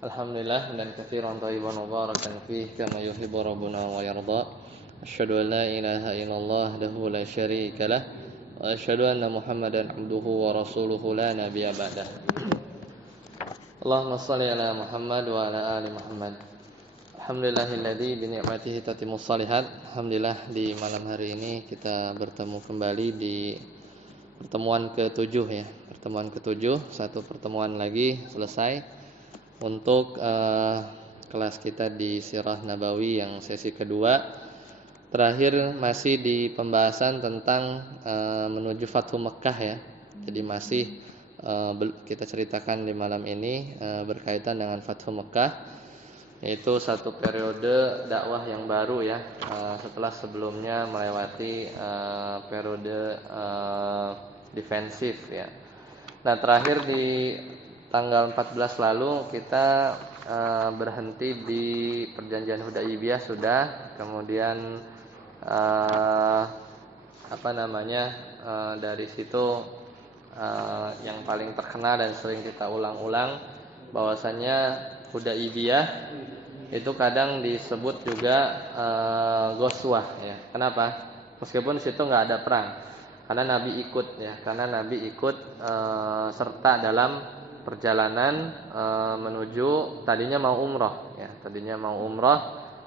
Alhamdulillah dan katsiran thayyiban mubarakan fihi kama yuhibbu rabbuna wa yarda. Asyhadu an la ilaha illallah wahdahu la syarika lah wa asyhadu anna Muhammadan abduhu wa rasuluhu la nabiyya ba'dah. Allahumma shalli ala Muhammad wa ala ali Muhammad. Alhamdulillahilladzi bi ni'matihi tatimmus shalihat. Alhamdulillah di malam hari ini kita bertemu kembali di pertemuan ke-7 ya. Pertemuan ke-7, satu pertemuan lagi selesai untuk kelas kita di Sirah Nabawi yang sesi kedua. Terakhir masih di pembahasan tentang menuju Fathu Mekkah ya. Jadi masih kita ceritakan di malam ini berkaitan dengan Fathu Mekkah, yaitu satu periode dakwah yang baru ya, setelah sebelumnya melewati periode defensif ya. Nah, terakhir di tanggal 14 lalu kita berhenti di perjanjian Hudaybiyah sudah, kemudian dari situ yang paling terkenal dan sering kita ulang-ulang bahwasannya Hudaybiyah itu kadang disebut juga Ghazwah ya. Kenapa? Meskipun di situ nggak ada perang, karena Nabi ikut ya, karena Nabi ikut serta dalam perjalanan menuju, tadinya mau umroh ya,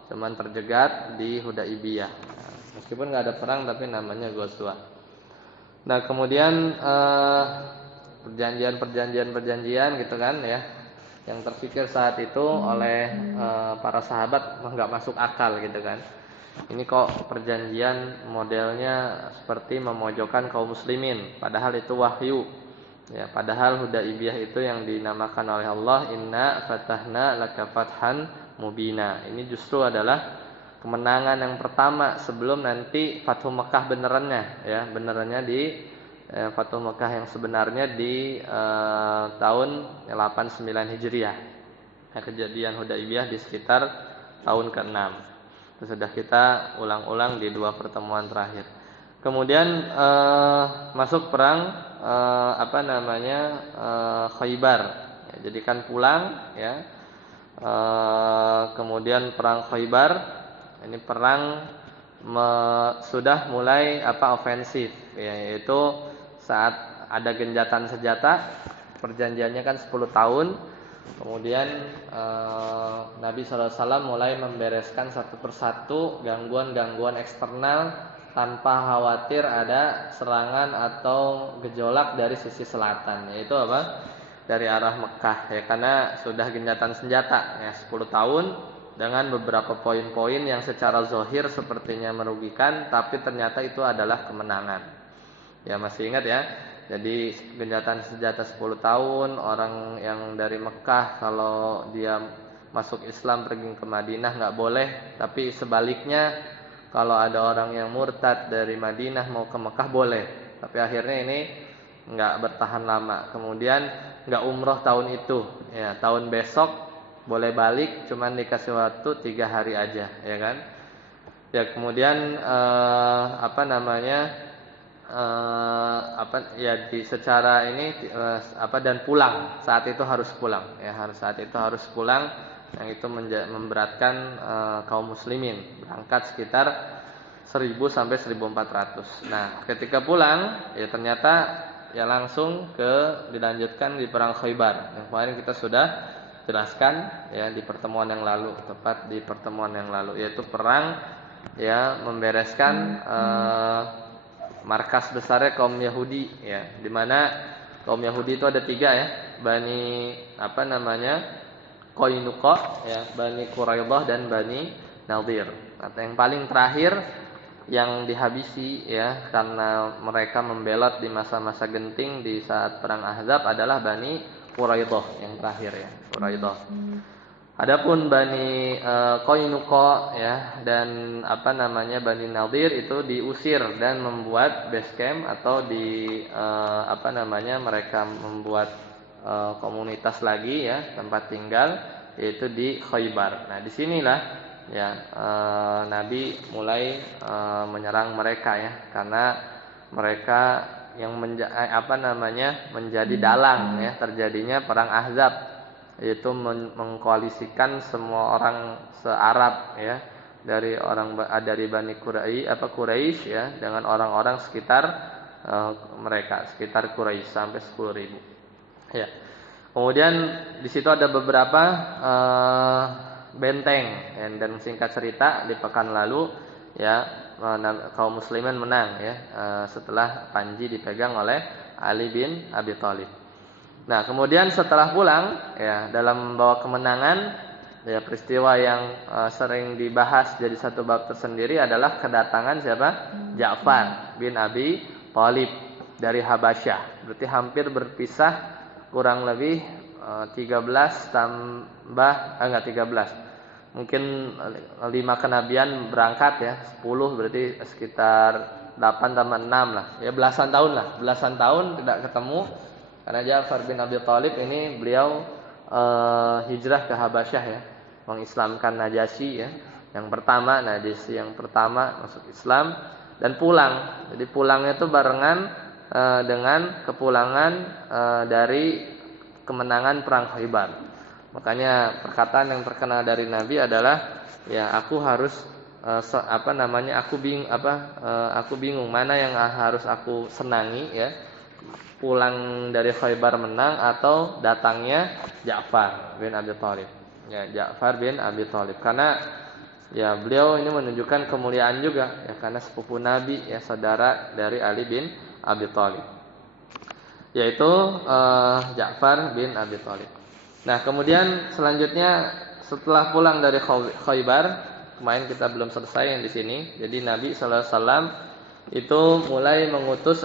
cuman terjegat di Hudaybiyah. Meskipun nggak ada perang tapi namanya Ghazwah. Nah, kemudian perjanjian gitu kan ya, yang terpikir saat itu oleh para sahabat nggak masuk akal gitu kan. Ini kok perjanjian modelnya seperti memojokkan kaum muslimin, padahal itu wahyu. Ya, padahal Hudaybiyah itu yang dinamakan oleh Allah inna fatahna laka fathan mubina. Ini justru adalah kemenangan yang pertama sebelum nanti Fathu Mekkah benerannya ya, di Fathu Mekkah yang sebenarnya di tahun 89 Hijriah. Nah, kejadian Hudaybiyah di sekitar tahun ke-6. Itu sudah kita ulang-ulang di 2 pertemuan terakhir. Kemudian masuk perang Khaybar. Ya, jadi kan pulang ya. Kemudian perang Khaybar, ini perang sudah mulai ofensif ya, yaitu saat ada genjatan senjata. Perjanjiannya kan 10 tahun. Kemudian Nabi SAW mulai membereskan satu persatu gangguan-gangguan eksternal tanpa khawatir ada serangan atau gejolak dari sisi selatan, yaitu dari arah Mekah ya, karena sudah genjatan senjata ya 10 tahun dengan beberapa poin-poin yang secara zahir sepertinya merugikan, tapi ternyata itu adalah kemenangan. Ya, masih ingat ya. Jadi genjatan senjata 10 tahun, orang yang dari Mekah kalau dia masuk Islam pergi ke Madinah nggak boleh, tapi sebaliknya kalau ada orang yang murtad dari Madinah mau ke Mekah boleh. Tapi akhirnya ini nggak bertahan lama. Kemudian nggak umroh tahun itu, ya tahun besok boleh balik, cuman dikasih waktu 3 hari aja, ya kan? Ya kemudian secara ini dan pulang saat itu harus pulang, ya saat itu harus pulang. Yang itu memberatkan kaum muslimin, berangkat sekitar 1000 sampai 1400. Nah, ketika pulang ya ternyata ya langsung dilanjutkan di perang Khaybar. Yang kemarin kita sudah jelaskan ya di pertemuan yang lalu, tepat di pertemuan yang lalu, yaitu perang ya membereskan markas besarnya kaum Yahudi ya, di mana kaum Yahudi itu ada 3 ya, Bani Qainuqa ya, Bani Quraidah dan Bani Nadir. Atau yang paling terakhir yang dihabisi ya karena mereka membelot di masa-masa genting di saat perang Ahzab adalah Bani Quraidah yang terakhir ya, Quraidah. Adapun Bani Qainuqa ya dan Bani Nadir itu diusir dan membuat base camp atau mereka membuat komunitas lagi ya, tempat tinggal, yaitu di Khaybar. Nah, disinilah ya Nabi mulai menyerang mereka ya, karena mereka yang menjadi dalang ya terjadinya perang Ahzab yaitu mengkoalisikan semua orang se-Arab ya, dari Bani Quraisy ya, dengan orang-orang sekitar mereka, sekitar Quraisy sampai 10.000. Ya. Kemudian di situ ada beberapa benteng, dan singkat cerita di pekan lalu ya, kaum muslimin menang ya, setelah Panji dipegang oleh Ali bin Abi Thalib. Nah, kemudian setelah pulang ya, dalam membawa kemenangan ya, peristiwa yang sering dibahas jadi satu bab tersendiri adalah kedatangan siapa? Ja'far bin Abi Thalib dari Habasyah. Berarti hampir berpisah kurang lebih 13 tambah enggak 13. Mungkin 5 kenabian berangkat ya, 10 berarti sekitar 8 tambah 6 lah. Ya belasan tahun tidak ketemu. Karena Ja'far bin Abi Thalib ini beliau hijrah ke Habasyah ya, mengislamkan Najasyi ya. Najasyi yang pertama masuk Islam dan pulang. Jadi pulangnya itu barengan dengan kepulangan dari kemenangan perang Khaybar. Makanya perkataan yang terkenal dari Nabi adalah ya, aku harus aku bingung mana yang harus aku senangi ya, pulang dari Khaybar menang atau datangnya Ja'far bin Abi Thalib. Ya, Ja'far bin Abi Thalib karena ya beliau ini menunjukkan kemuliaan juga ya, karena sepupu Nabi ya, saudara dari Ali bin Abi Thalib, yaitu Ja'far bin Abi Thalib. Nah, kemudian selanjutnya setelah pulang dari Khaybar, kemarin kita belum selesai yang di sini. Jadi Nabi sallallahu alaihi wasallam itu mulai mengutus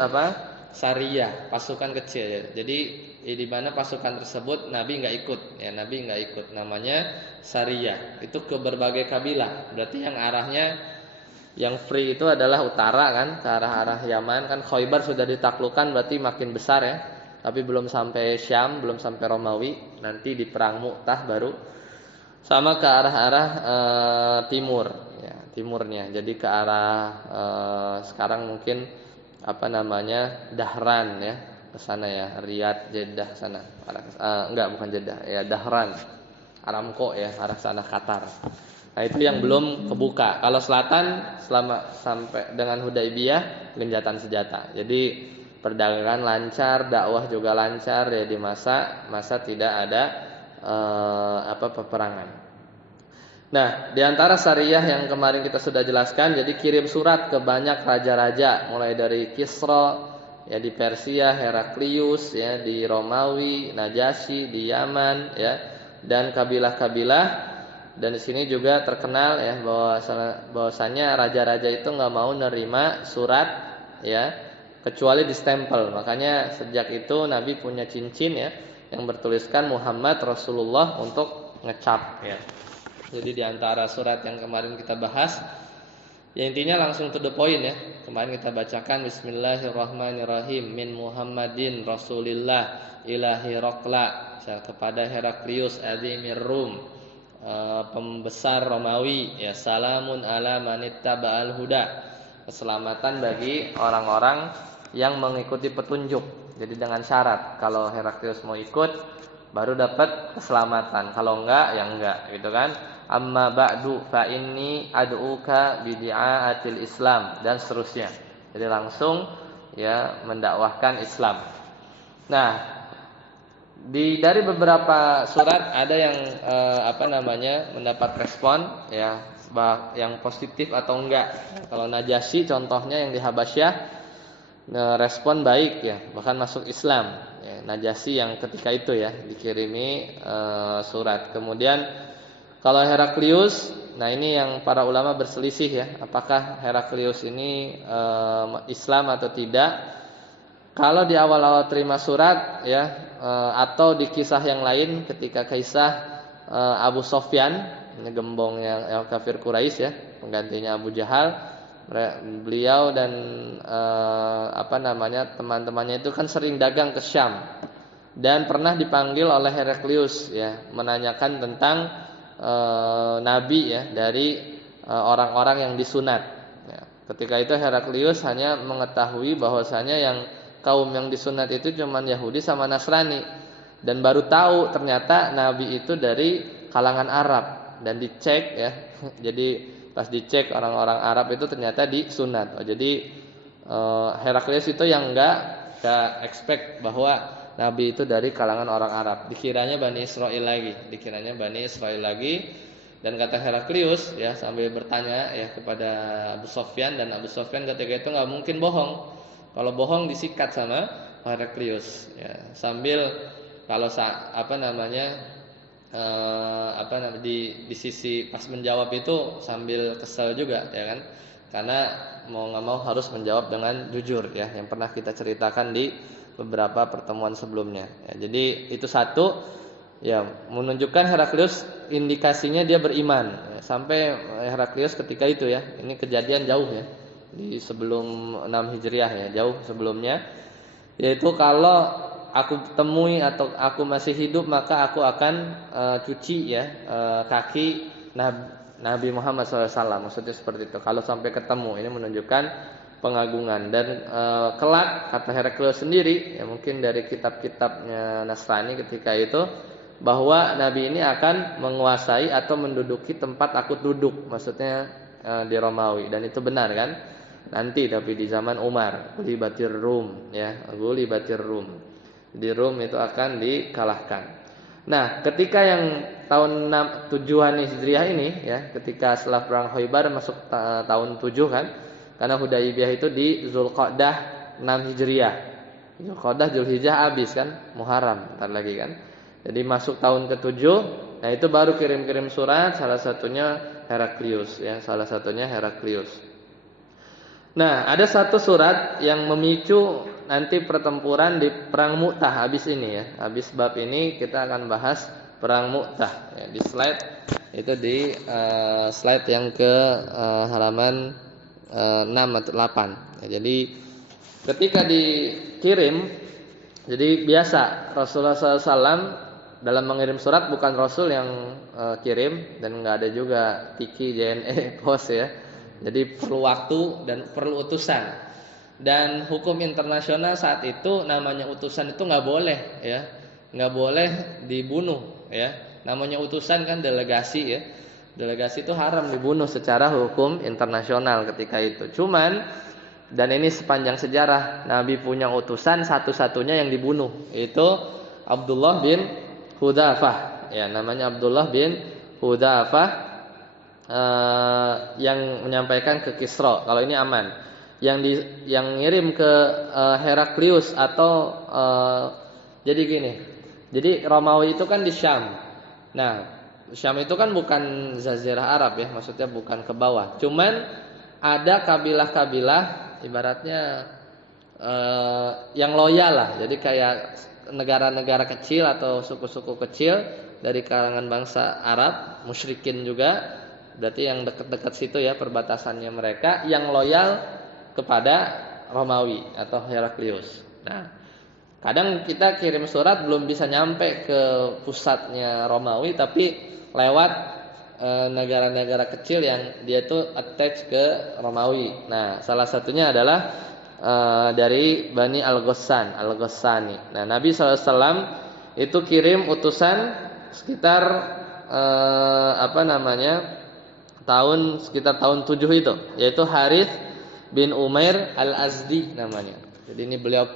sariyah, pasukan kecil ya. Jadi di mana pasukan tersebut Nabi enggak ikut ya, namanya sariyah. Itu ke berbagai kabilah. Berarti yang arahnya yang free itu adalah utara kan, ke arah Yaman kan. Khaybar sudah ditaklukkan berarti makin besar ya. Tapi belum sampai Syam, belum sampai Romawi. Nanti di perang Mu'tah baru. Sama ke arah timur ya, timurnya. Jadi ke arah sekarang mungkin Dahran ya, ke sana ya, Riyadh, Jeddah sana. Bukan Jeddah ya, Dahran. Aramco ya, arah sana Qatar. Nah, itu yang belum kebuka. Kalau selatan selama sampai dengan Hudaybiyah gencatan senjata. Jadi perdagangan lancar, dakwah juga lancar ya, di masa tidak ada peperangan. Nah, di antara sariyah yang kemarin kita sudah jelaskan, jadi kirim surat ke banyak raja-raja, mulai dari Kisra ya di Persia, Heraklius ya di Romawi, Najasyi di Yaman ya, dan kabilah-kabilah. Dan di sini juga terkenal ya bahwasanya raja-raja itu nggak mau nerima surat ya, kecuali distempel. Makanya sejak itu Nabi punya cincin ya yang bertuliskan Muhammad Rasulullah untuk ngecap ya. Jadi di antara surat yang kemarin kita bahas, ya intinya langsung to the point ya. Kemarin kita bacakan Bismillahirrahmanirrahim, min Muhammadin Rasulillah ila Hiraqla, kepada Heraklius azimir Rum, pembesar Romawi ya, salamun ala manittaba'al huda, keselamatan bagi orang-orang yang mengikuti petunjuk. Jadi dengan syarat kalau Heraklius mau ikut baru dapat keselamatan, kalau enggak ya enggak gitu kan. Amma ba'du fa inni ad'uka bidi'atil Islam, dan seterusnya. Jadi langsung ya mendakwahkan Islam. Nah, dari beberapa surat ada yang mendapat respon ya, yang positif atau enggak. Kalau Najasyi contohnya yang di Habasyah, respon baik ya, bahkan masuk Islam ya, Najasyi yang ketika itu ya dikirimi surat. Kemudian kalau Heraklius, nah ini yang para ulama berselisih ya, apakah Heraklius ini Islam atau tidak. Kalau di awal-awal terima surat ya, atau di kisah yang lain ketika kisah Abu Sofyan, ini gembongnya yang kafir Quraisy ya, penggantinya Abu Jahal, beliau dan teman-temannya itu kan sering dagang ke Syam dan pernah dipanggil oleh Heraklius ya, menanyakan tentang Nabi ya dari orang-orang yang disunat ya. Ketika itu Heraklius hanya mengetahui bahwasanya yang kaum yang disunat itu cuman Yahudi sama Nasrani. dan baru tahu ternyata Nabi itu dari kalangan Arab, dan dicek ya. Jadi pas dicek orang-orang Arab itu ternyata disunat. Jadi Heraklius itu yang enggak expect bahwa Nabi itu dari kalangan orang Arab. Dikiranya Bani Israel lagi. Dan kata Heraklius ya, sambil bertanya ya kepada Abu Sofyan, dan Abu Sofyan ketika itu nggak mungkin bohong. Kalau bohong disikat sama Heraklius ya. Sambil kalau di sisi pas menjawab itu sambil kesel juga ya kan. Karena mau nggak mau harus menjawab dengan jujur ya, yang pernah kita ceritakan di beberapa pertemuan sebelumnya ya. Jadi itu satu ya, menunjukkan Heraklius indikasinya dia beriman ya. Sampai Heraklius ketika itu ya, ini kejadian jauh ya, di sebelum 6 Hijriah ya, jauh sebelumnya, yaitu kalau aku temui atau aku masih hidup maka aku akan cuci ya kaki Nabi Muhammad SAW. Maksudnya seperti itu. Kalau sampai ketemu, ini menunjukkan pengagungan. Dan kelak kata Heraklius sendiri ya, mungkin dari kitab-kitabnya Nasrani ketika itu, bahwa Nabi ini akan menguasai atau menduduki tempat aku duduk, maksudnya di Romawi. Dan itu benar kan? Nanti tapi di zaman Umar, Ghulibatir Rum ya, Ghulibatir Rum. Di Rum itu akan dikalahkan. Nah, ketika yang tahun 7 Hijriah ini ya, ketika setelah perang Khaybar masuk tahun 7 kan, karena Hudaybiyah itu di Zulqa'dah 6 Hijriah. Zulqa'dah, Zulhijjah habis kan, Muharram bentar lagi kan. Jadi masuk tahun ke-7, nah itu baru kirim-kirim surat, salah satunya Heraklius ya, Nah, ada satu surat yang memicu nanti pertempuran di perang Mu'tah habis ini ya. Habis bab ini kita akan bahas perang Mu'tah ya, di slide itu, di slide yang ke halaman 6 atau 8 ya. Jadi ketika dikirim, jadi biasa Rasulullah SAW dalam mengirim surat bukan Rasul yang kirim, dan nggak ada juga tiki JNE pos ya. Jadi perlu waktu dan perlu utusan. Dan hukum internasional saat itu namanya utusan itu nggak boleh ya, nggak boleh dibunuh ya. Namanya utusan kan delegasi ya. Delegasi itu haram dibunuh secara hukum internasional ketika itu. Cuman, dan ini sepanjang sejarah, Nabi punya utusan satu-satunya yang dibunuh, itu Abdullah bin Hudzafah ya, namanya Abdullah bin Hudzafah, yang menyampaikan ke Kisra kalau ini aman. Yang ngirim ke Heraklius atau jadi gini. Jadi Romawi itu kan di Syam. Nah, Syam itu kan bukan Jazirah Arab ya, maksudnya bukan ke bawah. Cuman ada kabilah-kabilah ibaratnya yang loyal lah. Jadi kayak negara-negara kecil atau suku-suku kecil dari kalangan bangsa Arab, musyrikin juga, berarti yang dekat-dekat situ ya perbatasannya mereka, yang loyal kepada Romawi atau Heraklius. Nah, kadang kita kirim surat belum bisa nyampe ke pusatnya Romawi, tapi lewat negara-negara kecil yang dia tuh attach ke Romawi. Nah, salah satunya adalah dari Bani Al-Ghassani. Nah, Nabi SAW itu kirim utusan sekitar sekitar tahun 7 itu, yaitu Harith bin Umair Al-Azdi namanya. Jadi ini beliau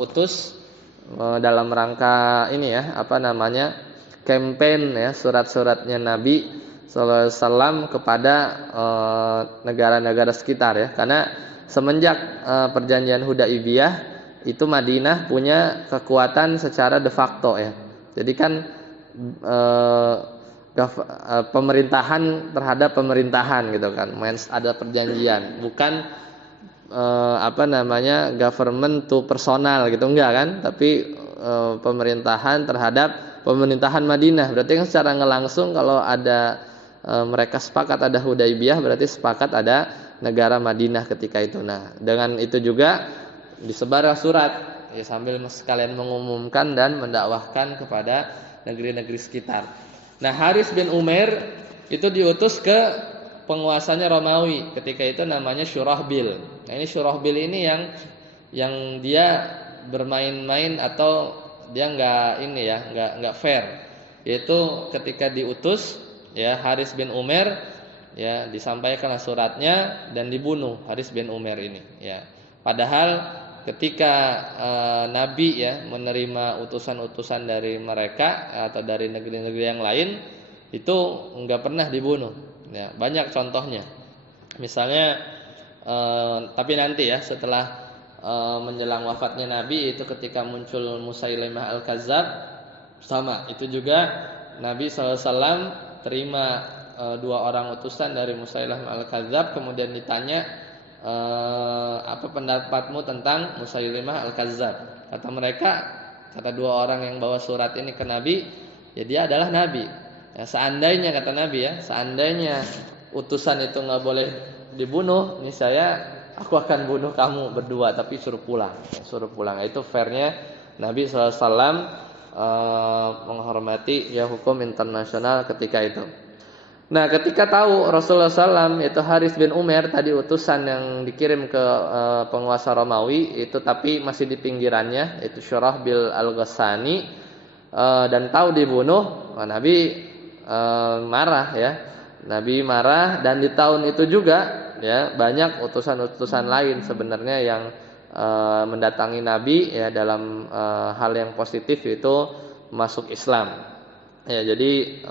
utus dalam rangka ini ya, campaign ya, surat-suratnya Nabi SAW kepada negara-negara sekitar ya. Karena semenjak perjanjian Hudaybiyah itu Madinah punya kekuatan secara de facto ya. Jadi kan pemerintahan terhadap pemerintahan gitu kan. Ada perjanjian, bukan government to personal gitu, enggak kan, tapi pemerintahan terhadap pemerintahan Madinah. Berarti kan secara ngelangsung kalau ada mereka sepakat ada Hudaybiyah, berarti sepakat ada negara Madinah ketika itu. Nah, dengan itu juga disebar surat ya, sambil sekalian mengumumkan dan mendakwahkan kepada negeri-negeri sekitar. Nah, Harith bin Umair itu diutus ke penguasanya Romawi ketika itu, namanya Syurahbil. Nah, ini Syurahbil ini yang dia bermain-main atau dia nggak ini ya, nggak fair. Yaitu ketika diutus ya Haris bin Umair ya disampaikanlah suratnya dan dibunuh Haris bin Umair ini ya. Padahal ketika Nabi ya menerima utusan-utusan dari mereka atau dari negeri-negeri yang lain itu nggak pernah dibunuh ya, banyak contohnya. Misalnya tapi nanti ya setelah menjelang wafatnya Nabi itu ketika muncul Musailimah Al-Kadzdzab sama itu juga Nabi SAW terima dua orang utusan dari Musailimah Al-Kadzdzab, kemudian ditanya apa pendapatmu tentang Musailimah Al-Kadzdzab. Kata mereka, kata dua orang yang bawa surat ini ke Nabi, ya dia adalah Nabi. Ya, seandainya kata Nabi ya, seandainya utusan itu nggak boleh dibunuh, nih aku akan bunuh kamu berdua, tapi suruh pulang. Suruh pulang. Itu fairnya Nabi SAW menghormati ya hukum internasional ketika itu. Nah, ketika tahu Rasulullah SAW itu Haris bin Umair tadi utusan yang dikirim ke penguasa Romawi itu, tapi masih di pinggirannya, itu Syurahbil Al-Ghassani, dan tahu dibunuh, Nabi marah ya. Nabi marah, dan di tahun itu juga ya banyak utusan-utusan lain sebenarnya yang mendatangi Nabi ya dalam hal yang positif, itu masuk Islam. Ya, jadi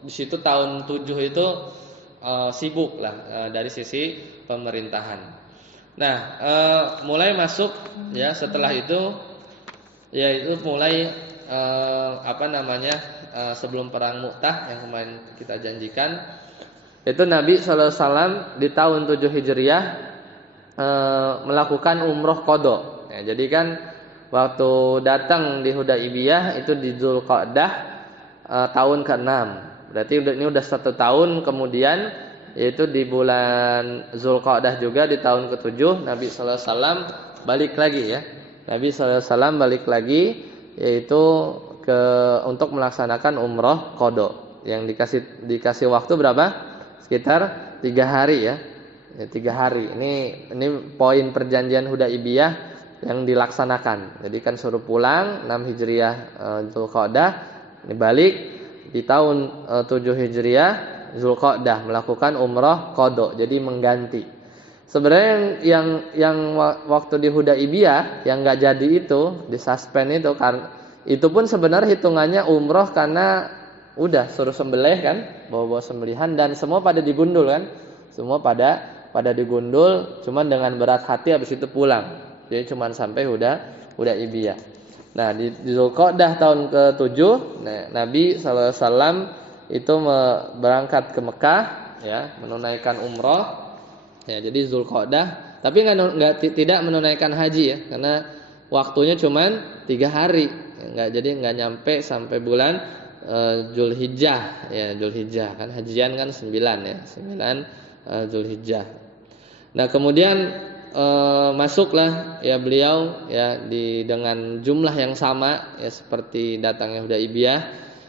di situ tahun 7 itu sibuk lah dari sisi pemerintahan. Nah, mulai masuk ya setelah itu yaitu mulai sebelum perang Mu'tah yang kemarin kita janjikan, itu Nabi SAW di tahun 7 Hijriah melakukan umroh qadha. Ya, jadi kan waktu datang di Hudaybiyah itu di Dzulqa'dah tahun ke-6. Berarti ini udah 1 tahun kemudian, yaitu di bulan Dzulqa'dah juga di tahun ke-7 Nabi SAW balik lagi ya. Nabi SAW balik lagi yaitu untuk melaksanakan umroh qadha. Yang dikasih waktu berapa? Sekitar 3 hari ya. 3 hari. Ini poin perjanjian Hudaybiyah yang dilaksanakan. Jadi kan suruh pulang 6 Hijriah Dzulqa'dah, ini balik di tahun 7 Hijriah Dzulqa'dah melakukan umroh qadha. Jadi mengganti. Sebenarnya yang waktu di Hudaybiyah yang enggak jadi itu, disuspend itu karena itu pun sebenarnya hitungannya umroh karena udah suruh sembelih kan, bawa sembelihan, dan semua pada digundul kan. Semua pada digundul, cuman dengan berat hati habis itu pulang. Jadi cuman sampai Hudaybiyah. Nah, di Dzulqa'dah tahun ke-7 Nabi SAW itu berangkat ke Mekah ya, menunaikan umroh. Ya, jadi Dzulqa'dah, tapi tidak menunaikan haji ya, karena waktunya cuman 3 hari. Nggak nyampe sampai bulan Dzulhijjah ya, Dzulhijjah kan hajian kan 9 ya, 9 Dzulhijjah. Nah, kemudian masuklah ya beliau ya dengan jumlah yang sama ya seperti datangnya Hudaybiyah,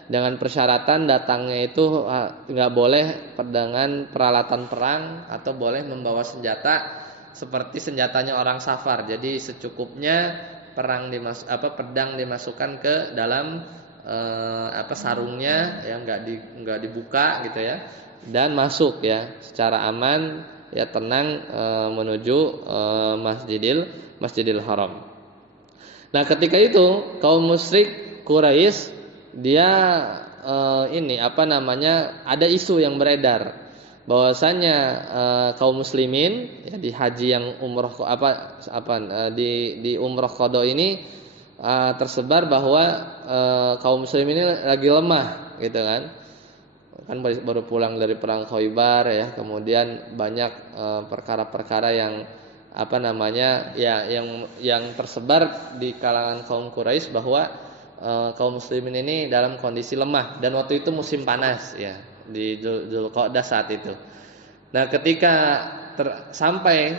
dengan persyaratan datangnya itu nggak boleh dengan peralatan perang atau boleh membawa senjata seperti senjatanya orang safar. Jadi secukupnya pedang dimasukkan ke dalam sarungnya ya, nggak dibuka gitu ya, dan masuk ya secara aman ya, tenang menuju Masjidil Haram. Nah, ketika itu kaum musyrik Quraisy dia ada isu yang beredar bahwasanya kaum muslimin ya, di haji yang umroh di umroh qadha ini tersebar bahwa kaum muslimin ini lagi lemah gitu kan baru pulang dari perang Khaybar ya, kemudian banyak perkara-perkara yang yang tersebar di kalangan kaum Quraisy bahwa kaum muslimin ini dalam kondisi lemah, dan waktu itu musim panas ya di Dzulqa'dah saat itu. Nah, ketika sampai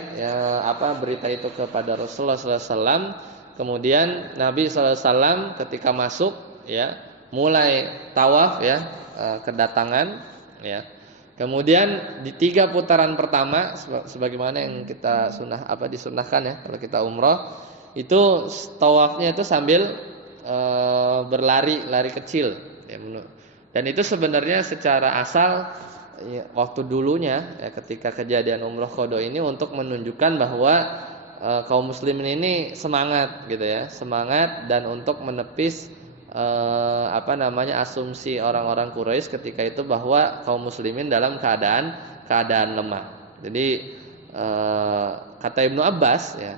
berita itu kepada Rasulullah SAW, kemudian Nabi SAW ketika masuk ya mulai tawaf ya kedatangan ya. Kemudian di 3 putaran pertama sebagaimana yang kita disunahkan ya kalau kita umroh, itu tawafnya itu sambil lari kecil ya, dan itu sebenarnya secara asal ya, waktu dulunya ya, ketika kejadian umroh qada ini untuk menunjukkan bahwa kaum muslimin ini semangat gitu ya, semangat dan untuk menepis asumsi orang-orang Quraisy ketika itu bahwa kaum muslimin dalam keadaan lemah. Jadi kata Ibnu Abbas ya,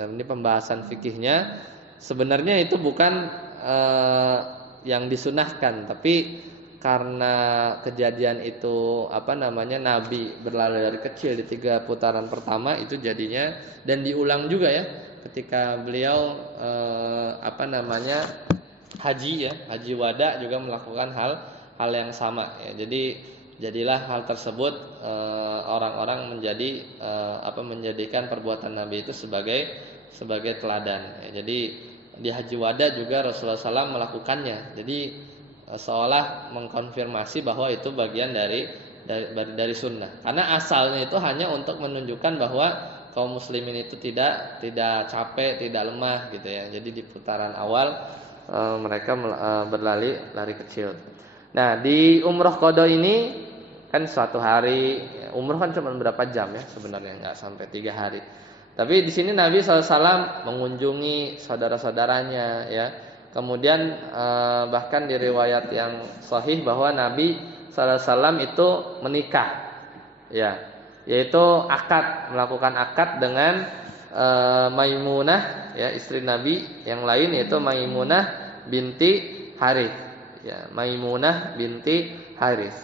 ini pembahasan fikihnya, sebenarnya itu bukan yang disunahkan, tapi karena kejadian itu Nabi berlari dari kecil di 3 putaran pertama itu jadinya, dan diulang juga ya ketika beliau haji ya, haji wada juga melakukan hal yang sama ya. Jadi jadilah hal tersebut orang-orang menjadikan perbuatan Nabi itu sebagai teladan ya. Jadi di haji wada juga Rasulullah SAW melakukannya. Jadi seolah mengkonfirmasi bahwa itu bagian dari sunnah. Karena asalnya itu hanya untuk menunjukkan bahwa kaum muslimin itu tidak capek, tidak lemah gitu ya. Jadi di putaran awal mereka lari kecil. Nah, di umroh qada ini kan suatu hari, umroh kan cuma berapa jam ya sebenarnya, nggak sampai 3 hari. Tapi di sini Nabi SAW mengunjungi saudara-saudaranya ya. Kemudian bahkan di riwayat yang sahih bahwa Nabi SAW itu menikah, ya, yaitu melakukan akad dengan Maimunah, ya, istri Nabi yang lain, yaitu Maimunah binti Harits, ya, Maimunah binti Harits.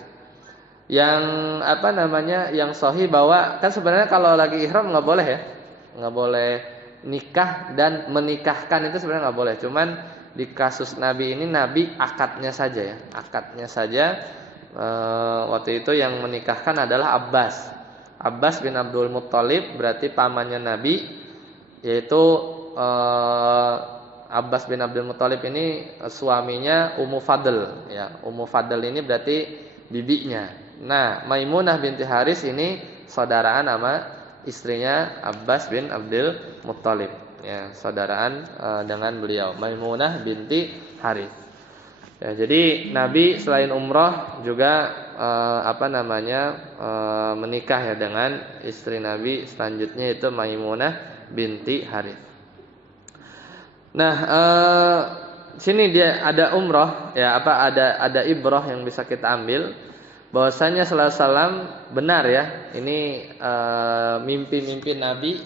Yang yang sahih bahwa kan sebenarnya kalau lagi ihram nggak boleh ya, nggak boleh nikah dan menikahkan, itu sebenarnya nggak boleh. Cuman di kasus Nabi ini, Nabi akadnya saja ya, akadnya saja. Waktu itu yang menikahkan adalah Abbas bin Abdul Muttalib, berarti pamannya Nabi, yaitu Abbas bin Abdul Muttalib ini suaminya Ummu Fadl ya. Ummu Fadl ini berarti bibinya. Nah, Maimunah binti Haris ini saudaraan sama istrinya Abbas bin Abdul Muttalib ya, saudaraan dengan beliau, Maimunah binti Haris. Ya, jadi Nabi selain umrah juga menikah ya dengan istri Nabi selanjutnya, itu Maimunah binti Haris. Nah, sini dia ada umrah ya, ada ibrah yang bisa kita ambil bahwasanya sallallahu alaihi wasallam benar ya, ini mimpi-mimpi Nabi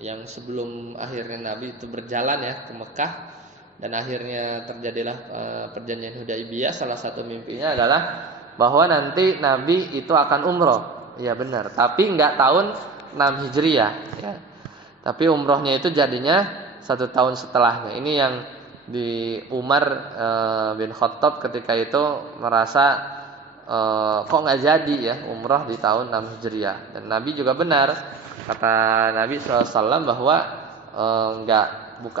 yang sebelum akhirnya Nabi itu berjalan ya ke Mekah dan akhirnya terjadilah perjanjian Hudaibiyah. Salah satu mimpinya adalah bahwa nanti Nabi itu akan umroh, ya benar, tapi nggak tahun 6 Hijriah ya. Tapi umrohnya itu jadinya 1 tahun setelahnya. Ini yang di Umar bin Khattab ketika itu merasa kok nggak jadi ya umroh di tahun 6 Hijriah. Dan Nabi juga benar, kata Nabi SAW bahwa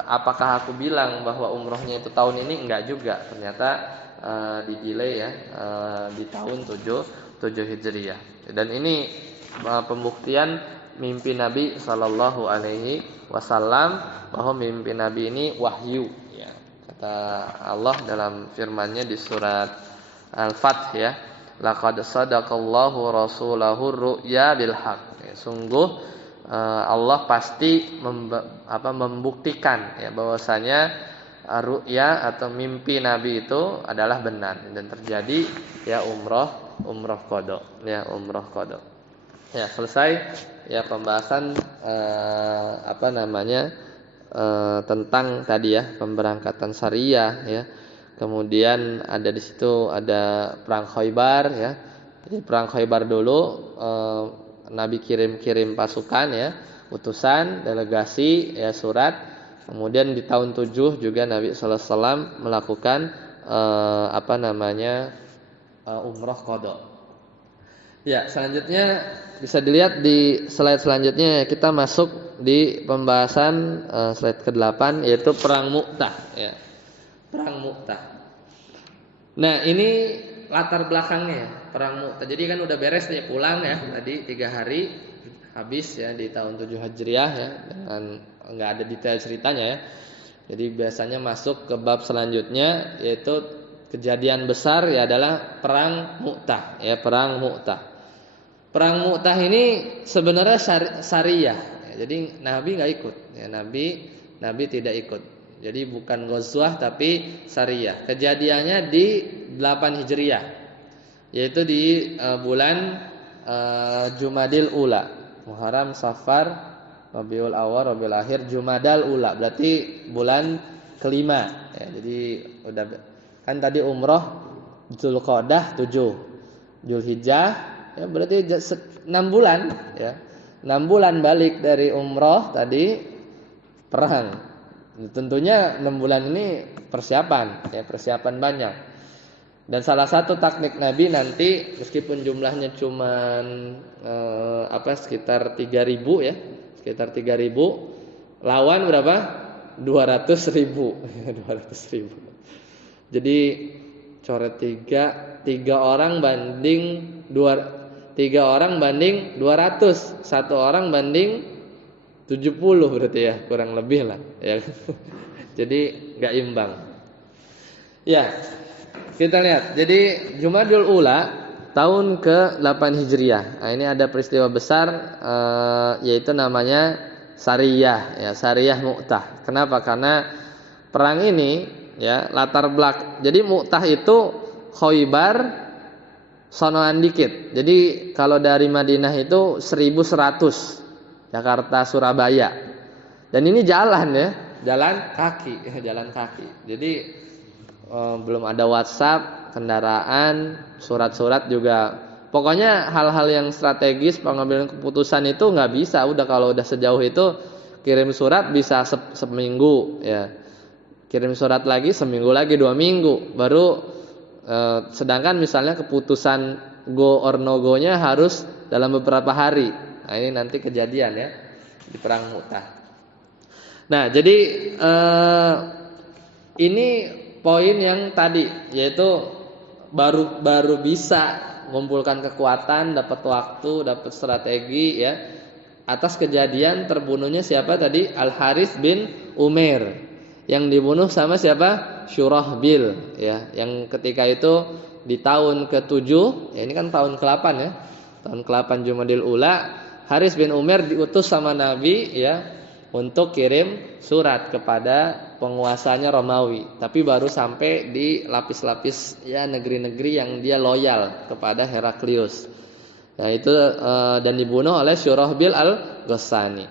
apakah aku bilang bahwa umrohnya itu tahun ini? Enggak juga, ternyata di-delay ya di tahun 7 Hijriah. Dan ini pembuktian mimpi Nabi Sallallahu Alaihi Wasallam bahwa mimpi Nabi ini wahyu ya. Kata Allah dalam firman-Nya di surat Al-Fath ya, laqad sadaqallahu rasulahu ru'ya bil haqq. Ya, sungguh Allah pasti membuktikan ya bahwasanya ru'ya atau mimpi Nabi itu adalah benar dan terjadi ya umroh qada ya, umroh qada. Ya, selesai ya pembahasan tentang tadi ya pemberangkatan syariah ya. Kemudian ada di situ ada perang Khaybar ya. Jadi perang Khaybar dulu Nabi kirim pasukan ya, utusan, delegasi ya, surat. Kemudian di tahun 7 juga Nabi sallallahu alaihi wasallam melakukan umroh qada. Ya, selanjutnya bisa dilihat di slide selanjutnya, kita masuk di pembahasan slide ke-8 yaitu perang Mu'tah ya. Perang Mu'tah. Nah, ini latar belakangnya ya, perang Mu'tah. Jadi kan udah beres nih, pulang ya tadi 3 hari habis ya di tahun 7 Hijriah ya, dengan enggak ada detail ceritanya ya. Jadi biasanya masuk ke bab selanjutnya, yaitu kejadian besar ya adalah perang Mu'tah, ya perang Mu'tah. Perang Mu'tah ini sebenarnya syariah, ya, jadi Nabi nggak ikut, ya Nabi tidak ikut. Jadi bukan ghazwah tapi syariah. Kejadiannya di 8 Hijriah, yaitu di bulan Jumadil Ula, Muharram, Safar, Rabiul Awal, Rabiul Akhir, Jumadal Ula, berarti bulan kelima. Ya, jadi udah kan tadi umroh Zulqa'dah 7, Zulhijjah, ya berarti 6 bulan, ya 6 bulan balik dari umroh tadi perang. Tentunya 6 bulan ini persiapan, ya persiapan banyak. Dan salah satu taktik Nabi nanti meskipun jumlahnya cuman sekitar 3.000 ya, sekitar 3.000, lawan berapa? 200.000. 200.000. Jadi coret 3 orang banding 3 orang banding 200, 1 orang banding 70 berarti ya, kurang lebih lah ya. Jadi enggak imbang. Ya. Kita lihat. Jadi Jumadil Ula tahun ke-8 Hijriah. Nah, ini ada peristiwa besar yaitu namanya Sariyah, ya, Sariyah Mu'tah. Kenapa? Karena perang ini ya latar belakang. Jadi Mu'tah itu Khoibar sonoan dikit. Jadi kalau dari Madinah itu 1.100. Jakarta Surabaya. Dan ini jalan ya, jalan kaki. Jadi belum ada WhatsApp, kendaraan, surat-surat juga. Pokoknya hal-hal yang strategis pengambilan keputusan itu nggak bisa. Udah kalau udah sejauh itu kirim surat bisa seminggu ya. Kirim surat lagi seminggu lagi, 2 minggu. Baru sedangkan misalnya keputusan go or no go-nya harus dalam beberapa hari. Nah, ini nanti kejadian ya di perang Mu'tah. Nah, jadi ini poin yang tadi, yaitu baru bisa mengumpulkan kekuatan, dapat waktu, dapat strategi ya. Atas kejadian terbunuhnya siapa tadi? Al-Harits bin Umair. Yang dibunuh sama siapa? Syurahbil ya. Yang ketika itu di tahun ke-7, ya ini kan tahun ke-8 ya. Tahun ke-8 Jumadil Ula, Harits bin Umair diutus sama Nabi ya untuk kirim surat kepada penguasanya Romawi, tapi baru sampai di lapis-lapis ya negeri-negeri yang dia loyal kepada Heraklius. Nah, itu dan dibunuh oleh Syurahbil al-Ghassani.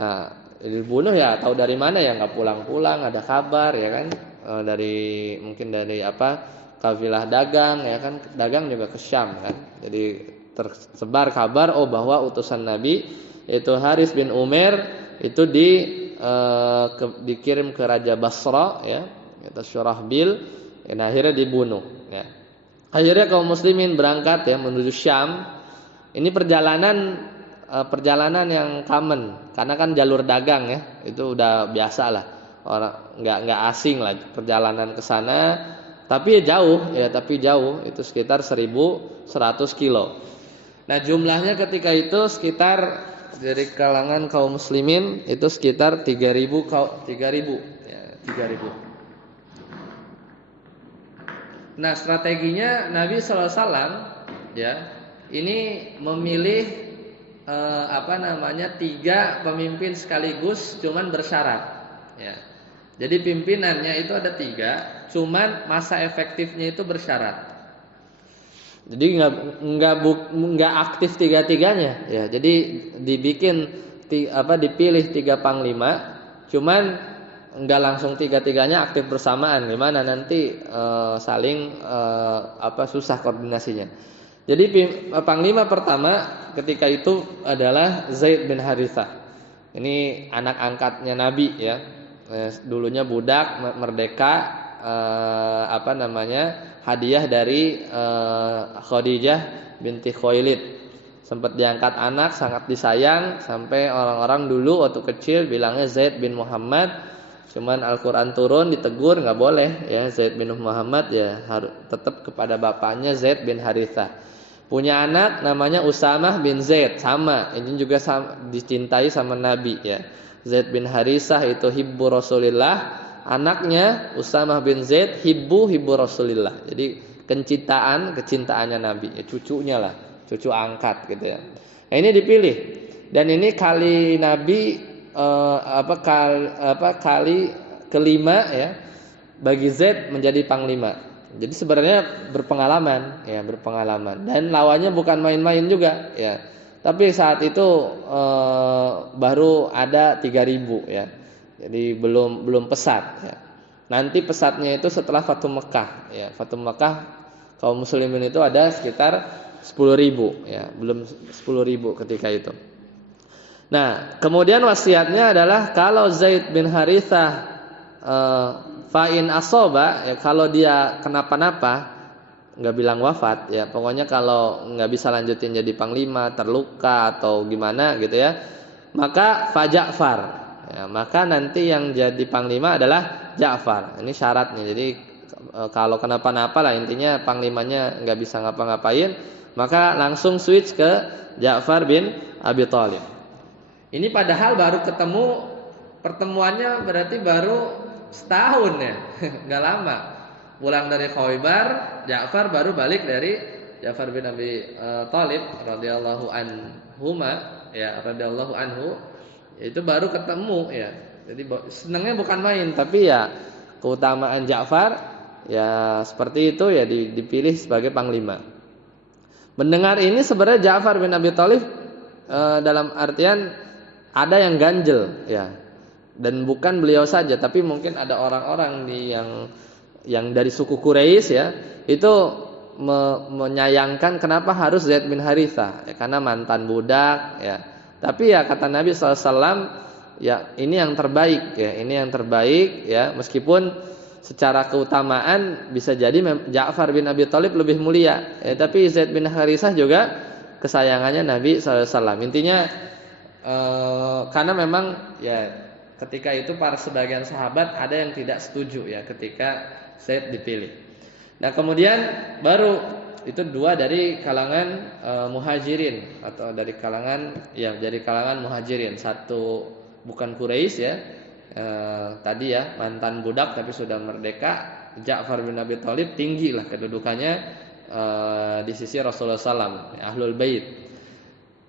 Nah, dibunuh ya tahu dari mana ya, nggak pulang-pulang, ada kabar ya kan, mungkin dari kafilah dagang ya kan, dagang juga ke Syam kan. Jadi tersebar kabar bahwa utusan Nabi yaitu Harits bin Umair itu dikirim ke Raja Basra ya, yaitu Syurahbil, dan akhirnya dibunuh ya. Akhirnya kaum muslimin berangkat ya menuju Syam. Ini perjalanan yang common karena kan jalur dagang ya, itu udah biasa lah. Orang enggak asing lah perjalanan ke sana, tapi jauh itu sekitar 1.100 kilo. Nah, jumlahnya ketika itu sekitar dari kalangan kaum muslimin itu sekitar 3.000 ya, 3.000. Nah, strateginya Nabi sallallahu alaihi wasallam ya, ini memilih 3 pemimpin sekaligus, cuman bersyarat ya. Jadi pimpinannya itu ada 3, cuman masa efektifnya itu bersyarat. Jadi nggak aktif 3-3-nya ya. Jadi dipilih 3 panglima, cuman nggak langsung 3-3-nya aktif bersamaan. Gimana nanti saling susah koordinasinya. Jadi panglima pertama ketika itu adalah Zaid bin Harithah. Ini anak angkatnya Nabi ya. Dulunya budak merdeka, hadiah dari Khadijah binti Khuwailid. Sempat diangkat anak, sangat disayang, sampai orang-orang dulu waktu kecil bilangnya Zaid bin Muhammad. Cuman Al-Qur'an turun ditegur, enggak boleh ya Zaid bin Muhammad, ya harus tetap kepada bapaknya Zaid bin Harithah. Punya anak namanya Usamah bin Zaid, sama, ini juga dicintai sama Nabi ya. Zaid bin Harisah itu hibbu Rasulillah, anaknya Usamah bin Zaid hibbu Rasulillah. Jadi kecintaannya Nabi, ya cucunya lah, cucu angkat gitu ya. Nah, ini dipilih. Dan ini kali Nabi kali kelima ya bagi Zaid menjadi panglima. Jadi sebenarnya berpengalaman dan lawannya bukan main-main juga ya. Tapi saat itu baru ada 3.000 ya. Jadi belum pesat ya. Nanti pesatnya itu setelah Fatu Mekah ya. Fatu Mekah kaum muslimin itu ada sekitar 10.000 ya, belum 10.000 ketika itu. Nah, kemudian wasiatnya adalah kalau Zaid bin Harithah fa'in asoba ya, kalau dia kenapa-napa, nggak bilang wafat ya, pokoknya kalau nggak bisa lanjutin jadi panglima, terluka atau gimana gitu ya, maka fa Ja'far ya, maka nanti yang jadi panglima adalah Ja'far. Ini syaratnya. Jadi kalau kenapa-napa lah, intinya panglimanya nggak bisa ngapa-ngapain, maka langsung switch ke Ja'far bin Abi Thalib. Ini padahal baru ketemu, pertemuannya berarti baru setahun ya, nggak lama. Pulang dari Khaybar, Ja'far baru balik dari Ja'far bin Abi Thalib radhiyallahu anhu, itu baru ketemu ya. Jadi senangnya bukan main, tapi ya keutamaan Ja'far ya seperti itu ya, dipilih sebagai panglima. Mendengar ini sebenarnya Ja'far bin Abi Thalib dalam artian ada yang ganjel ya. Dan bukan beliau saja, tapi mungkin ada orang-orang yang dari suku Quraisy ya, itu menyayangkan kenapa harus Zaid bin Harithah ya, karena mantan budak ya. Tapi ya kata Nabi SAW ya, ini yang terbaik ya, meskipun secara keutamaan bisa jadi Ja'far bin Abi Thalib lebih mulia ya, tapi Zaid bin Harithah juga kesayangannya Nabi SAW. Intinya karena memang ya ketika itu para sebagian sahabat ada yang tidak setuju ya ketika Zaid dipilih. Nah, kemudian baru itu dua dari kalangan muhajirin atau dari kalangan muhajirin. Satu bukan Quraisy ya. Tadi ya mantan budak tapi sudah merdeka, Ja'far bin Abi Thalib tinggi lah kedudukannya di sisi Rasulullah SAW, Ahlul Bait.